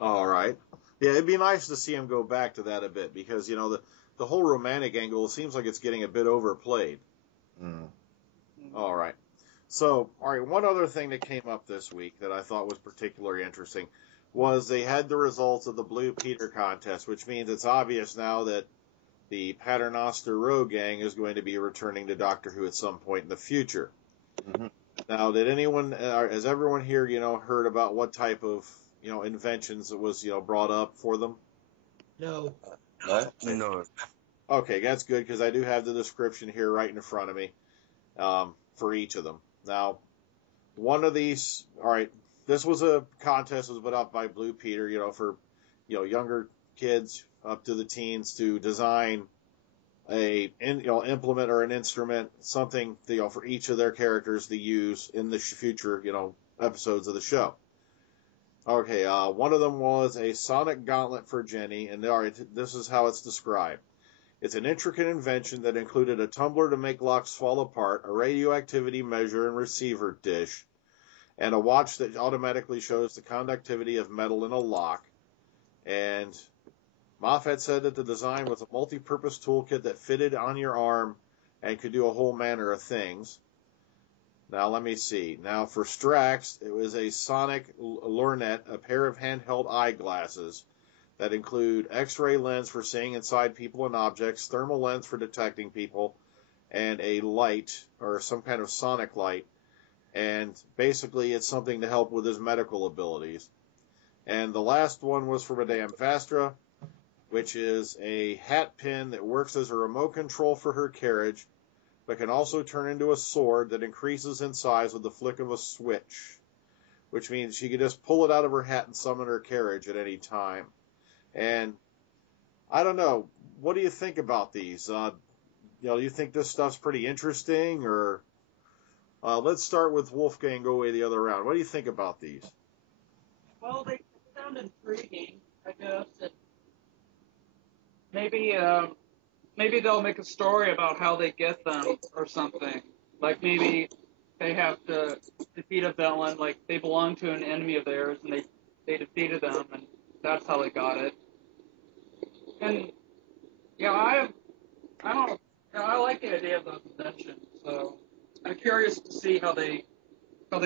All right. Yeah, it'd be nice to see him go back to that a bit, because the whole romantic angle seems like it's getting a bit overplayed. All right. So, one other thing that came up this week that I thought was particularly interesting was they had the results of the Blue Peter contest, which means it's obvious now that the Paternoster Row gang is going to be returning to Doctor Who at some point in the future. Mm-hmm. Now, has everyone here, heard about what type of, inventions that was, brought up for them? No. No. Okay, that's good, because I do have the description here right in front of me for each of them. Now, one of these, this was a contest that was put up by Blue Peter, for, younger kids up to the teens to design a implement or an instrument, something for each of their characters to use in the future episodes of the show. Okay, one of them was a sonic gauntlet for Jenny, and this is how it's described. It's an intricate invention that included a tumbler to make locks fall apart, a radioactivity measure and receiver dish, and a watch that automatically shows the conductivity of metal in a lock. And Moffat said that the design was a multi-purpose toolkit that fitted on your arm and could do a whole manner of things. Now, let me see. Now, for Strax, it was a sonic lorgnette, a pair of handheld eyeglasses that include X-ray lens for seeing inside people and objects, thermal lens for detecting people, and a light, or some kind of sonic light. And basically, it's something to help with his medical abilities. And the last one was for Madame Vastra, which is a hat pin that works as a remote control for her carriage, but can also turn into a sword that increases in size with the flick of a switch, which means she can just pull it out of her hat and summon her carriage at any time. And I don't know, what do you think about these? Do you think this stuff's pretty interesting, or let's start with Wolfgang, go away the other round. What do you think about these? Well, they sound intriguing, I guess. Maybe they'll make a story about how they get them or something. Like maybe they have to defeat a villain, like they belong to an enemy of theirs and they defeated them and that's how they got it. And yeah, I like the idea of those inventions, so I'm curious to see how they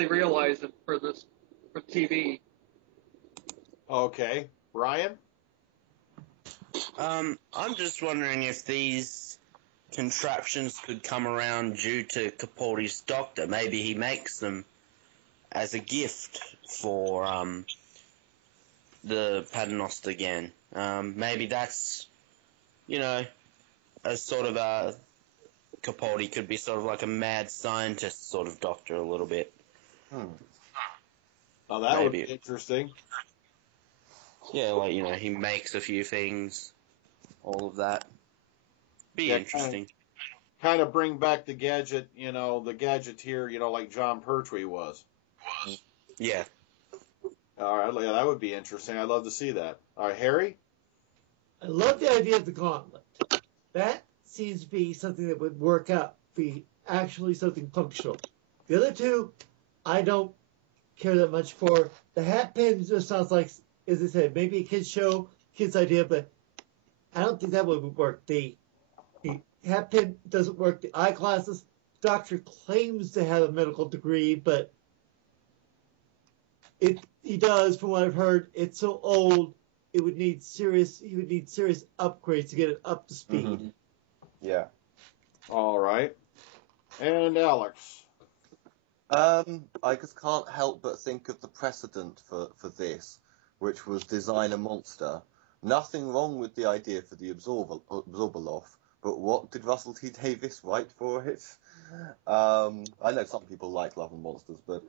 realize it for TV. Okay. Ryan? I'm just wondering if these contraptions could come around due to Capaldi's doctor. Maybe he makes them as a gift for the Paternoster again. Maybe that's, a sort of a Capaldi could be sort of like a mad scientist sort of doctor a little bit. Oh, that would be interesting. Yeah, like, he makes a few things, all of that. Be interesting. Kind of bring back the gadget, the gadgeteer, like John Pertwee was. Yeah. All right, yeah, that would be interesting. I'd love to see that. All right, Harry? I love the idea of the gauntlet. That seems to be something that would work out, be actually something functional. The other two, I don't care that much for. The hat pin just sounds like, as I said, maybe a kid's show, kid's idea, but I don't think that would work. The hat pin doesn't work. The eyeglasses, doctor claims to have a medical degree, but he does, from what I've heard. It's so old, he would need serious upgrades to get it up to speed. Mm-hmm. Yeah. All right. And Alex? I just can't help but think of the precedent for this, which was design a monster. Nothing wrong with the idea for the Absorbaloff, but what did Russell T Davies write for it? I know some people like Love and Monsters, but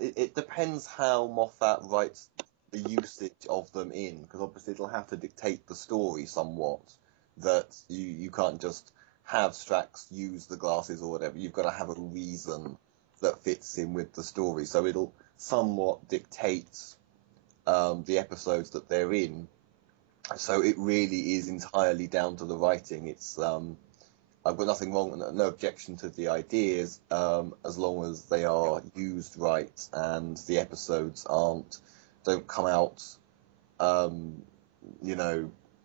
it depends how Moffat writes the usage of them in, because obviously it'll have to dictate the story somewhat, that you can't just have Strax use the glasses or whatever. You've got to have a reason that fits in with the story, so it'll somewhat dictate the episodes that they're in. So it really is entirely down to the writing. It's I've got nothing wrong, no objection to the ideas, as long as they are used right and the episodes don't come out,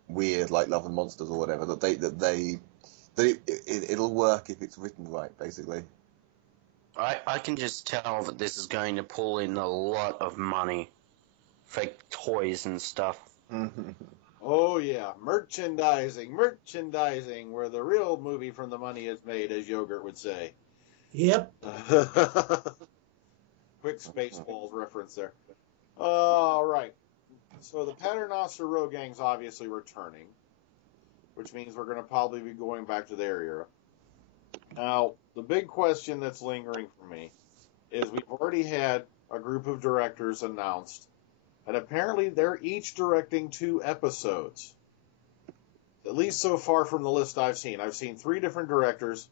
weird like Love and Monsters or whatever. It'll work if it's written right, basically. I can just tell that this is going to pull in a lot of money for toys and stuff. Oh, yeah. Merchandising, where the real movie from the money is made, as Yogurt would say. Yep. Quick Spaceballs reference there. All right. So the Paternoster Rogang's obviously returning, which means we're going to probably be going back to their era. Now, the big question that's lingering for me is we've already had a group of directors announced, and apparently they're each directing 2 episodes. At least so far from the list I've seen. I've seen 3 different directors,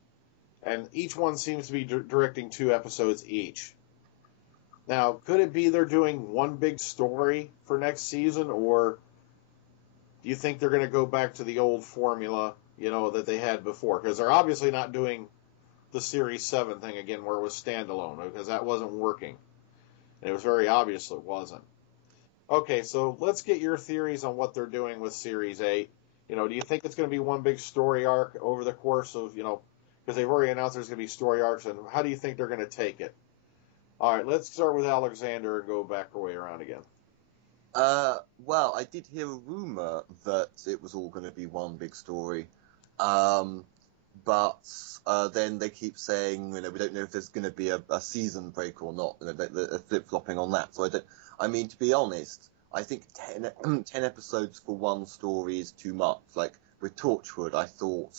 and each one seems to be directing 2 episodes each. Now, could it be they're doing one big story for next season, or Do you think they're going to go back to the old formula, that they had before? Because they're obviously not doing the Series 7 thing again where it was standalone, because that wasn't working. And it was very obvious it wasn't. Okay, so let's get your theories on what they're doing with Series 8. Do you think it's going to be one big story arc over the course of, because they've already announced there's going to be story arcs, and how do you think they're going to take it? All right, let's start with Alexander and go back our way around again. Well, I did hear a rumor that it was all going to be one big story. But then they keep saying, we don't know if there's going to be a season break or not. They're flip-flopping on that. So to be honest, I think 10 episodes for one story is too much. Like, with Torchwood, I thought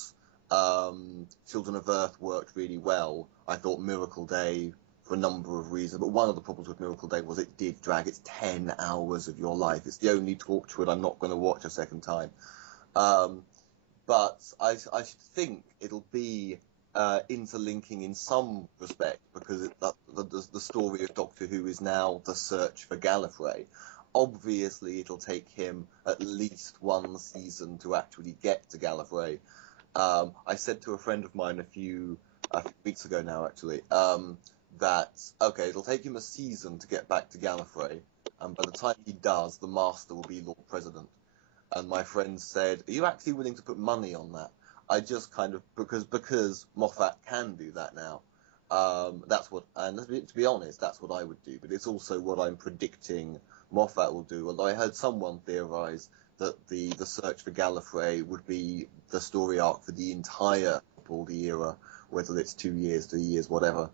Children of Earth worked really well. I thought Miracle Day, for a number of reasons, but one of the problems with Miracle Day was it did drag. It's 10 hours of your life. It's the only Torchwood I'm not going to watch a second time. But I think it'll be interlinking in some respect, because the story of Doctor Who is now the search for Gallifrey. Obviously, it'll take him at least one season to actually get to Gallifrey. I said to a friend of mine a few weeks ago now, actually, that, okay, it'll take him a season to get back to Gallifrey, and by the time he does, the Master will be Lord President. And my friend said, are you actually willing to put money on that? I just kind of, because Moffat can do that now. To be honest, that's what I would do, but it's also what I'm predicting Moffat will do. Although I heard someone theorize that the search for Gallifrey would be the story arc for the entire Capaldi era, whether it's 2 years, 3 years, whatever.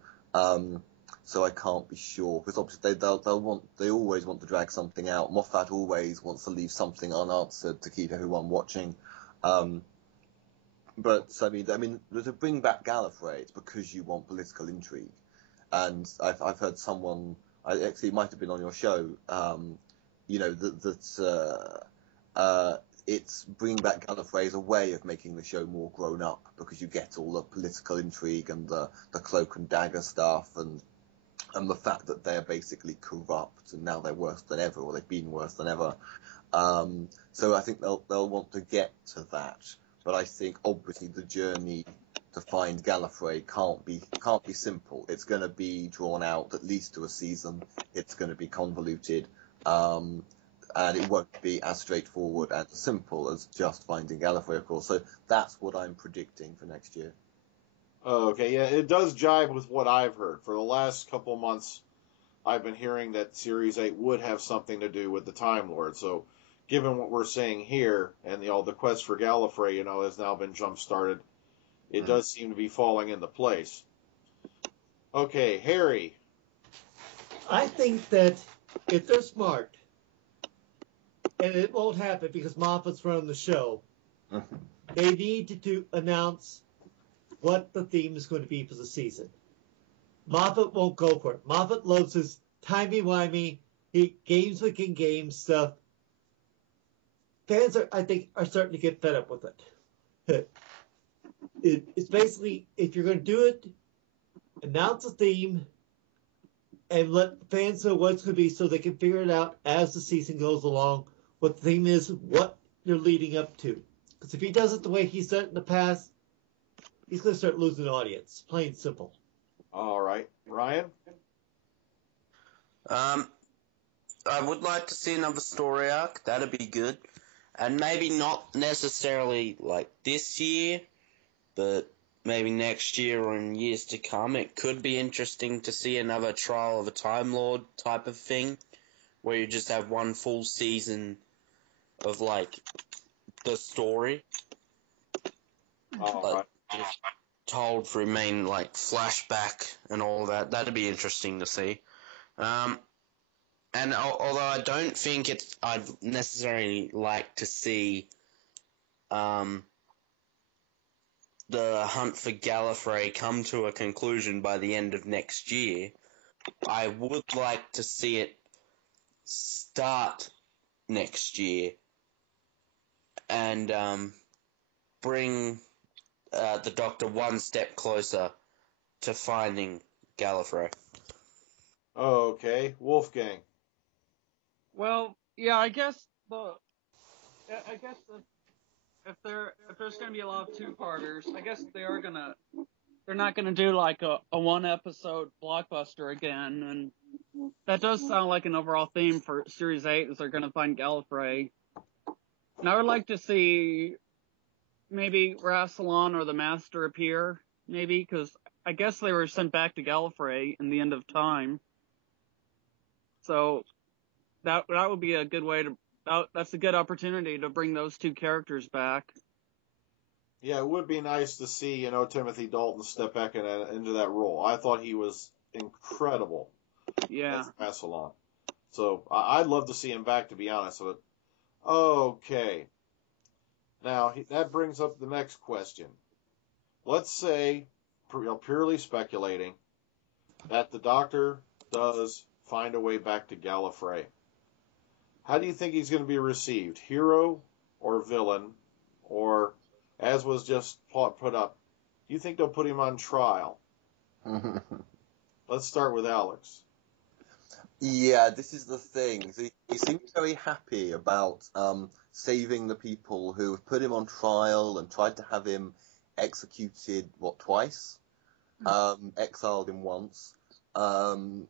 So I can't be sure, because obviously they always want to drag something out. Moffat always wants to leave something unanswered to keep everyone watching. But I mean, to bring back Gallifrey, it's because you want political intrigue. And I've heard someone, actually it might have been on your show, it's bringing back Gallifrey as a way of making the show more grown up, because you get all the political intrigue and the cloak and dagger stuff, and the fact that they're basically corrupt and now they're worse than ever, or they've been worse than ever. So I think they'll want to get to that. But I think obviously the journey to find Gallifrey can't be simple. It's going to be drawn out at least to a season. It's going to be convoluted. And it won't be as straightforward and as simple as just finding Gallifrey, of course. So that's what I'm predicting for next year. Okay, yeah, it does jibe with what I've heard. For the last couple months, I've been hearing that Series 8 would have something to do with the Time Lord. So, given what we're saying here, and the quest for Gallifrey, has now been jump-started, it does seem to be falling into place. Okay, Harry. I think that if they're smart, and it won't happen because Moffat's running the show, they need to announce what the theme is going to be for the season. Moffat won't go for it. Moffat loves his timey-wimey, games within games stuff. Fans, I think, are starting to get fed up with it. It's basically, if you're going to do it, announce a theme and let fans know what it's going to be so they can figure it out as the season goes along, what the theme is, what you're leading up to. Because if he does it the way he's done it in the past, he's going to start losing an audience. Plain and simple. All right. Ryan? I would like to see another story arc. That'd be good. And maybe not necessarily like this year, but maybe next year or in years to come. It could be interesting to see another Trial of a Time Lord type of thing, where you just have one full season of, like, the story. All right. Just told through main, like, flashback and all that. That'd be interesting to see. And although I don't think I'd necessarily like to see the hunt for Gallifrey come to a conclusion by the end of next year, I would like to see it start next year and bring the Doctor one step closer to finding Gallifrey. Okay. Wolfgang. Well, yeah, I guess I guess if there's gonna be a lot of two-parters, I guess they're not gonna do like a one-episode blockbuster again, and that does sound like an overall theme for Series 8 is they're gonna find Gallifrey. And I would like to see maybe Rassilon or the Master appear, maybe, because I guess they were sent back to Gallifrey in the end of time. So that would be a good way that's a good opportunity to bring those two characters back. Yeah, it would be nice to see, Timothy Dalton step back into that role. I thought he was incredible Yeah. as Rassilon. So I'd love to see him back, to be honest. But okay. Now, that brings up the next question. Let's say, purely speculating, that the Doctor does find a way back to Gallifrey. How do you think he's going to be received? Hero or villain? Or, as was just put up, do you think they'll put him on trial? Let's start with Alex. Yeah, this is the thing. He seems very happy about saving the people who have put him on trial and tried to have him executed, twice? Exiled him once. And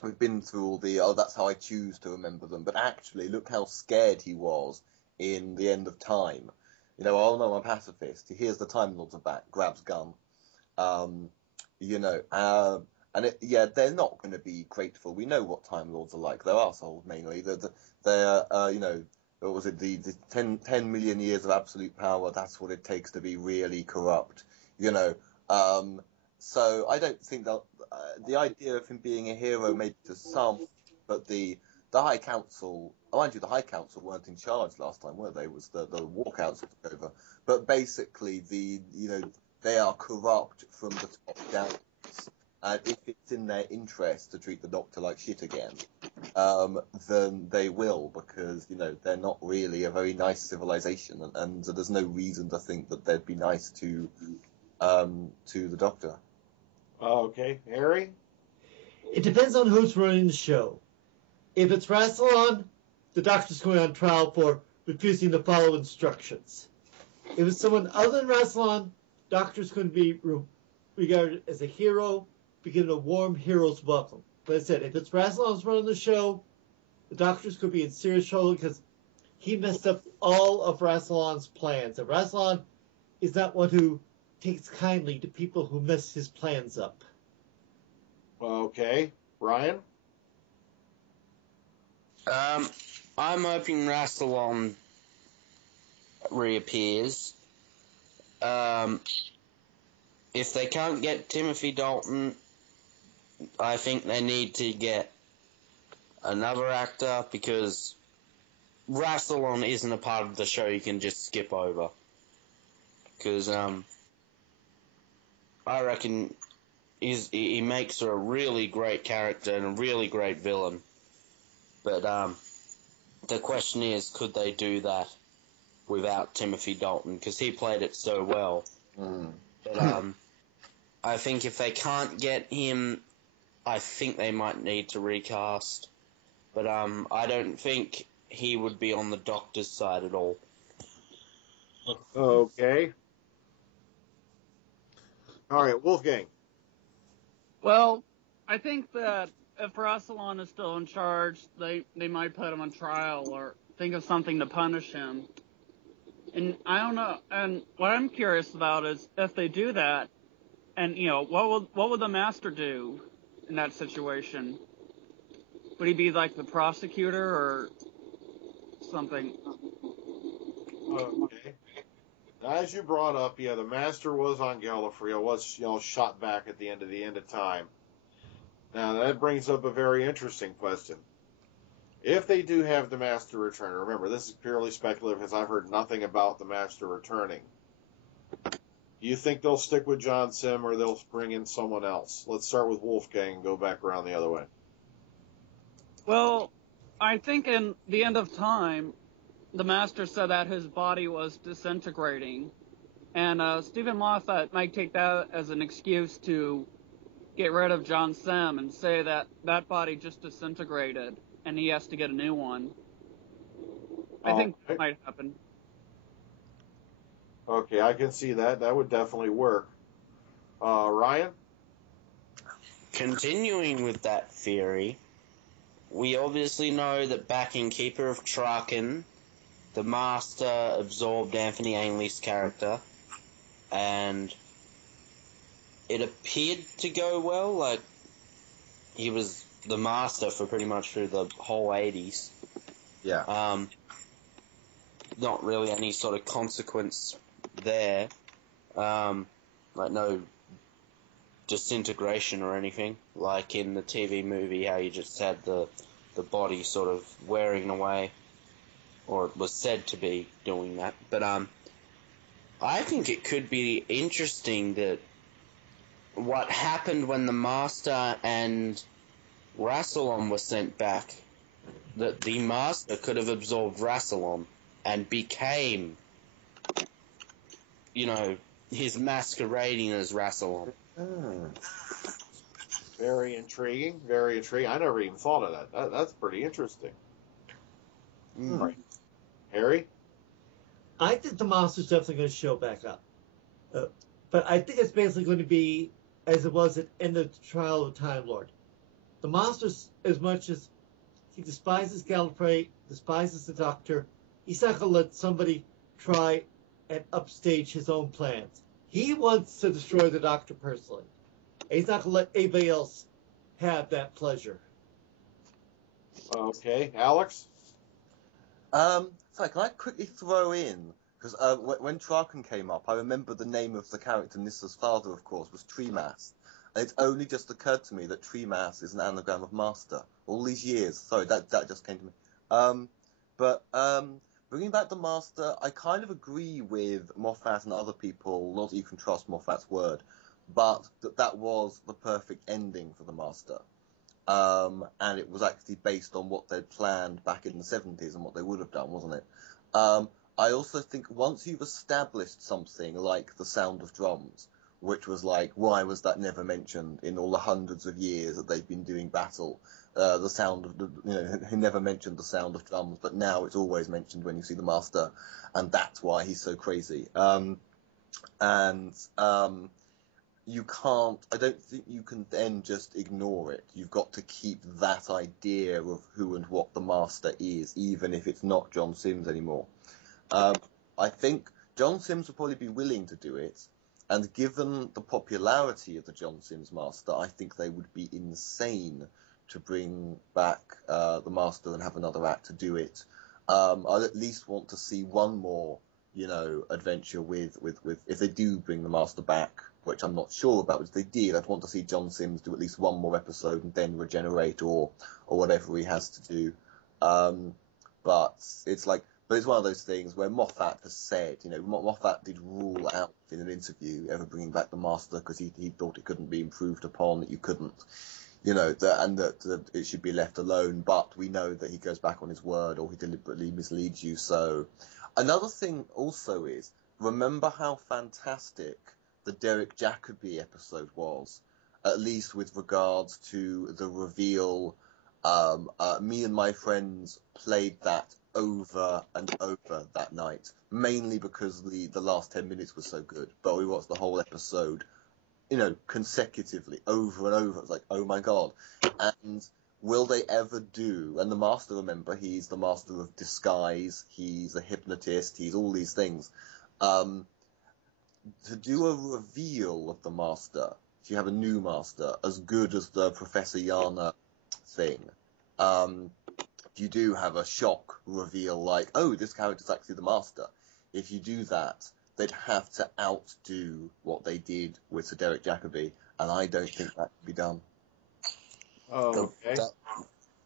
we've been through all that's how I choose to remember them. But actually, look how scared he was in The End of Time. Oh no, I'm a pacifist. He hears the Time Lords are back, grabs gun. They're not going to be grateful. We know what Time Lords are like. They're assholes, mainly. They're what was it, the 10 million years of absolute power, that's what it takes to be really corrupt, So I don't think that the idea of him being a hero maybe to some, but the High Council, mind you, the High Council weren't in charge last time, were they? It was the War Council took over. But basically, they are corrupt from the top down. And if it's in their interest to treat the Doctor like shit again, then they will, because, they're not really a very nice civilization, and there's no reason to think that they'd be nice to the Doctor. Okay. Harry? It depends on who's running the show. If it's Rassilon, the Doctor's going on trial for refusing to follow instructions. If it's someone other than Rassilon, Doctor's going to be regarded as a hero, be given a warm hero's welcome. But I said, if it's Rassilon's running the show, the Doctor's going to be in serious trouble because he messed up all of Rassilon's plans. And Rassilon is not one who takes kindly to people who mess his plans up. Okay. Ryan? I'm hoping Rassilon reappears. If they can't get Timothy Dalton, I think they need to get another actor, because Rassilon isn't a part of the show you can just skip over. Because I reckon he makes a really great character and a really great villain. But the question is, could they do that without Timothy Dalton? Because he played it so well. But I think if they can't get him, I think they might need to recast. But I don't think he would be on the Doctor's side at all. Okay. All right, Wolfgang. Well, I think that if Rassilon is still in charge, they might put him on trial or think of something to punish him. And I don't know. And what I'm curious about is if they do that, and what would the Master do in that situation? Would he be like the prosecutor or something? Okay. Now, as you brought up, the Master was on Gallifrey. Was shot back at the end of time. Now that brings up a very interesting question. If they do have the Master return, remember this is purely speculative because I've heard nothing about the Master returning. Do you think they'll stick with John Sim or they'll bring in someone else? Let's start with Wolfgang and go back around the other way. Well, I think in the end of time, the Master said that his body was disintegrating, and Stephen Moffat might take that as an excuse to get rid of John Sim and say that that body just disintegrated and he has to get a new one. I think Okay. that might happen. Okay, I can see that. That would definitely work. Ryan? Continuing with that theory, we obviously know that back in Keeper of Traken, the Master absorbed Anthony Ainley's character, and it appeared to go well. Like, he was the Master for pretty much through the whole 80s. Yeah. Not really any sort of consequence there. Like, no disintegration or anything, like in the TV movie, how you just had the body sort of wearing away, or it was said to be doing that. But I think it could be interesting that what happened when the Master and Rassilon were sent back, that the Master could have absorbed Rassilon and became, his masquerading as Rassilon. Very intriguing. Very intriguing. I never even thought of that. That's pretty interesting. Right. Harry? I think the Master's definitely going to show back up. But I think it's basically going to be as it was at end of the trial of Time Lord. The Master's, as much as he despises Gallifrey, despises the Doctor, he's not going to let somebody try and upstage his own plans. He wants to destroy the Doctor personally. And he's not going to let anybody else have that pleasure. Okay. Alex? Sorry, can I quickly throw in, because when Traken came up, I remember the name of the character, Nissa's father, of course, was Treemass. And it's only just occurred to me that Treemass is an anagram of Master. All these years. Sorry, that just came to me. But bringing back the Master, I kind of agree with Moffat and other people, not that you can trust Moffat's word, but that was the perfect ending for the Master. And it was actually based on what they'd planned back in the 70s and what they would have done, wasn't it? I also think once you've established something like the sound of drums, which was like, why was that never mentioned in all the hundreds of years that they've been doing battle? The sound of he never mentioned the sound of drums, but now it's always mentioned when you see the Master, and that's why he's so crazy. I don't think you can then just ignore it. You've got to keep that idea of who and what the Master is, even if it's not John Sims anymore. I think John Sims would probably be willing to do it, and given the popularity of the John Sims Master, I think they would be insane to bring back the Master and have another act to do it. I'd at least want to see one more, adventure with if they do bring the Master back, which I'm not sure about, but if they did, I'd want to see John Sims do at least one more episode and then regenerate or whatever he has to do. But it's one of those things where Moffat has said, Moffat did rule out in an interview ever bringing back the Master because he thought it couldn't be improved upon, that you couldn't, that it should be left alone. But we know that he goes back on his word or he deliberately misleads you. So another thing also is, remember how fantastic the Derek Jacobi episode was, at least with regards to the reveal. Me and my friends played that over and over that night, mainly because the last 10 minutes was so good, but we watched the whole episode, consecutively over and over. It's like, oh my god. And will they ever do, and the Master, remember, he's the Master of disguise, he's a hypnotist, he's all these things, to do a reveal of the Master, if you have a new Master, as good as the Professor Yana thing, you do have a shock reveal like, oh, this character's actually the Master. If you do that, they'd have to outdo what they did with Sir Derek Jacobi, and I don't think that can be done. Oh, okay.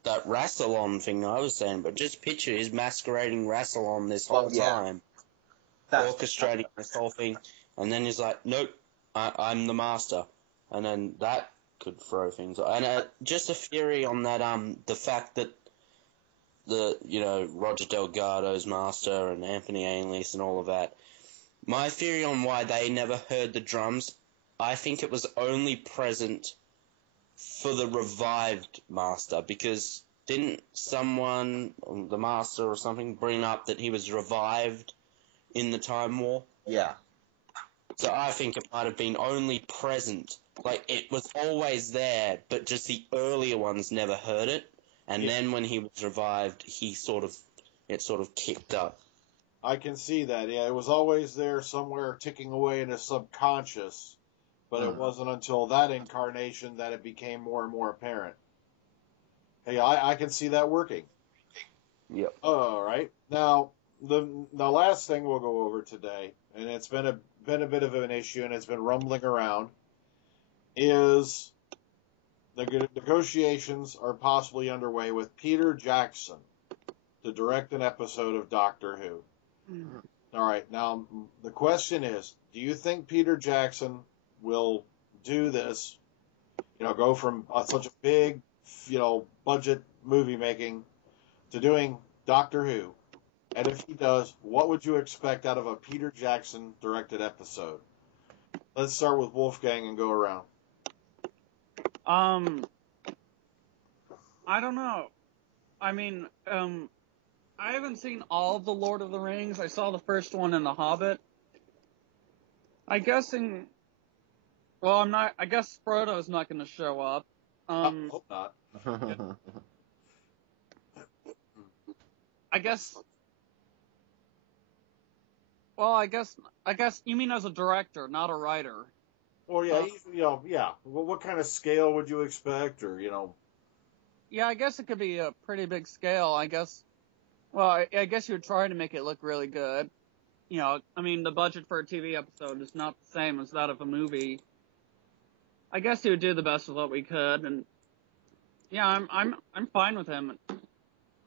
That Rassilon thing I was saying, but just picture his masquerading Rassilon this whole time, orchestrating this whole thing, and then he's like, nope, I'm the Master, and then that could throw things. And just a theory on that, the fact that Roger Delgado's Master and Anthony Ainley's and all of that. My theory on why they never heard the drums, I think it was only present for the revived Master, because didn't someone, the Master or something, bring up that he was revived in the Time War? Yeah. So I think it might have been only present. Like, it was always there, but just the earlier ones never heard it. And then when he was revived, it sort of kicked up. I can see that. Yeah, it was always there somewhere ticking away in his subconscious, but it wasn't until that incarnation that it became more and more apparent. Hey, I can see that working. Yep. All right. Now, the last thing we'll go over today, and it's been a bit of an issue, and it's been rumbling around, is the negotiations are possibly underway with Peter Jackson to direct an episode of Doctor Who. All right. Now, the question is, do you think Peter Jackson will do this, go from such a big, budget movie making to doing Doctor Who? And if he does, what would you expect out of a Peter Jackson directed episode? Let's start with Wolfgang and go around. I don't know. I mean, I haven't seen all of the Lord of the Rings. I saw the first one in The Hobbit. I guess Frodo's not going to show up. I hope not. I guess you mean as a director, not a writer. Well, yeah. Well, what kind of scale would you expect, or Yeah, I guess it could be a pretty big scale. I guess you would try to make it look really good. The budget for a TV episode is not the same as that of a movie. I guess he would do the best with what we could, and yeah, I'm fine with him.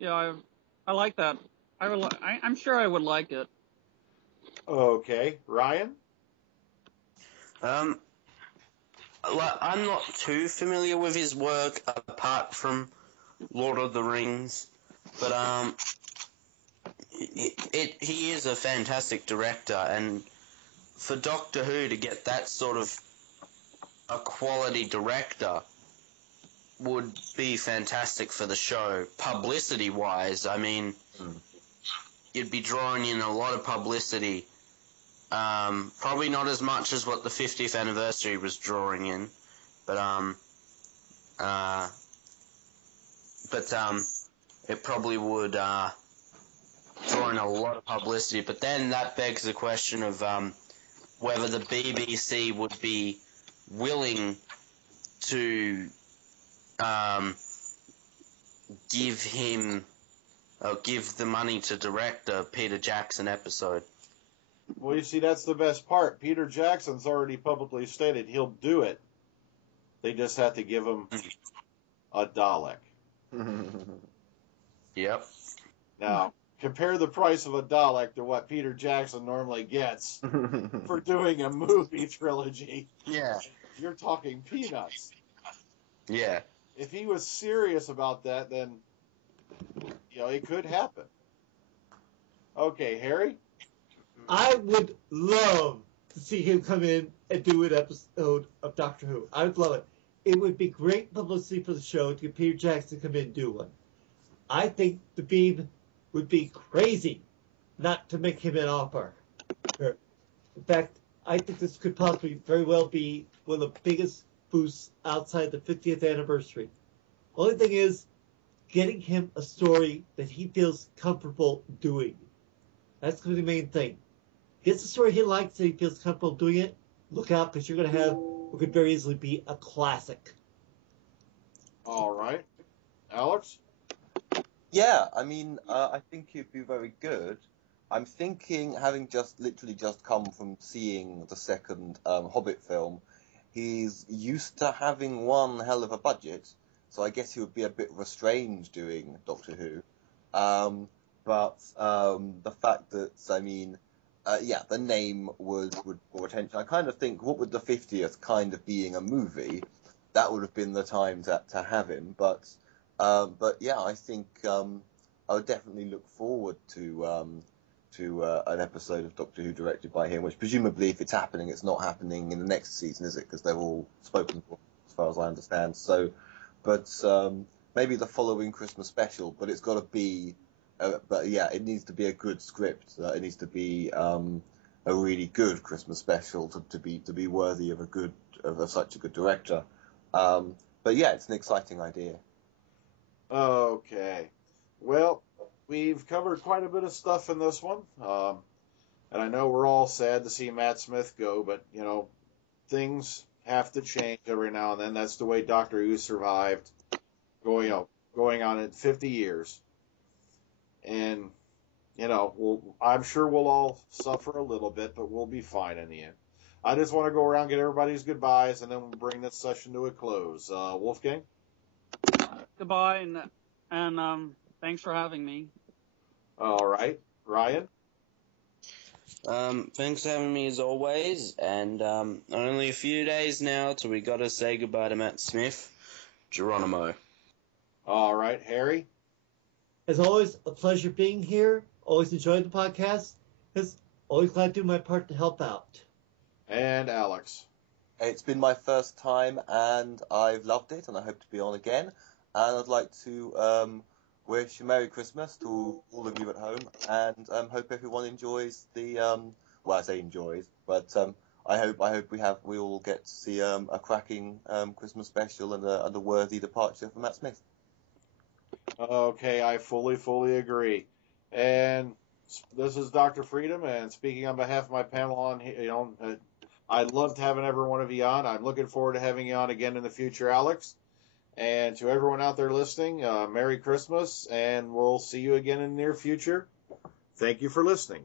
I like that. I'm sure I would like it. Okay, Ryan? I'm not too familiar with his work apart from Lord of the Rings, but he is a fantastic director, and for Doctor Who to get that sort of a quality director would be fantastic for the show. Publicity-wise, I mean, you'd be drawing in a lot of publicity. Probably not as much as what the 50th anniversary was drawing in, but it probably would draw in a lot of publicity. But then that begs the question of whether the BBC would be willing to give the money to direct a Peter Jackson episode. Well, you see, that's the best part. Peter Jackson's already publicly stated he'll do it. They just have to give him a Dalek. Yep. Now, compare the price of a Dalek to what Peter Jackson normally gets for doing a movie trilogy. Yeah. You're talking peanuts. Yeah. If he was serious about that, then, it could happen. Okay, Harry? I would love to see him come in and do an episode of Doctor Who. I would love it. It would be great publicity for the show to get Peter Jackson to come in and do one. I think the Beam would be crazy not to make him an offer. In fact, I think this could possibly very well be one of the biggest boosts outside the 50th anniversary. Only thing is, getting him a story that he feels comfortable doing. That's going to be the main thing. Gets a story he likes and he feels comfortable doing it, look out, because you're going to have what could very easily be a classic. All right. Alex? Yeah, I mean, I think he'd be very good. I'm thinking, having literally just come from seeing the second Hobbit film, he's used to having one hell of a budget, so I guess he would be a bit restrained doing Doctor Who. But the fact that, the name would draw attention. I kind of think, what would the 50th kind of being a movie, that would have been the time to have him. But yeah, I think I would definitely look forward to an episode of Doctor Who directed by him, which presumably, if it's happening, it's not happening in the next season, is it? Because they're all spoken for, as far as I understand. So, but maybe the following Christmas special, but it's got to be, but yeah, it needs to be a good script. It needs to be a really good Christmas special to be worthy of of such a good director. But yeah, it's an exciting idea. Okay. Well, we've covered quite a bit of stuff in this one. And I know we're all sad to see Matt Smith go, but, things have to change every now and then. That's the way Doctor Who survived going on in 50 years. And, I'm sure we'll all suffer a little bit, but we'll be fine in the end. I just want to go around, get everybody's goodbyes, and then we'll bring this session to a close. Wolfgang? Goodbye, and thanks for having me. All right. Ryan? Thanks for having me as always, and only a few days now till we gotta say goodbye to Matt Smith. Geronimo. All right. Harry? As always, a pleasure being here. Always enjoyed the podcast. Always glad to do my part to help out. And Alex? It's been my first time, and I've loved it, and I hope to be on again. And I'd like to wish a Merry Christmas to all of you at home, and hope everyone enjoys the well, I say enjoys, but I hope we all get to see a cracking Christmas special and a worthy departure for Matt Smith. Okay, I fully agree. And this is Dr. Freedom, and speaking on behalf of my panel on, I loved having every one of you on. I'm looking forward to having you on again in the future, Alex. And to everyone out there listening, Merry Christmas, and we'll see you again in the near future. Thank you for listening.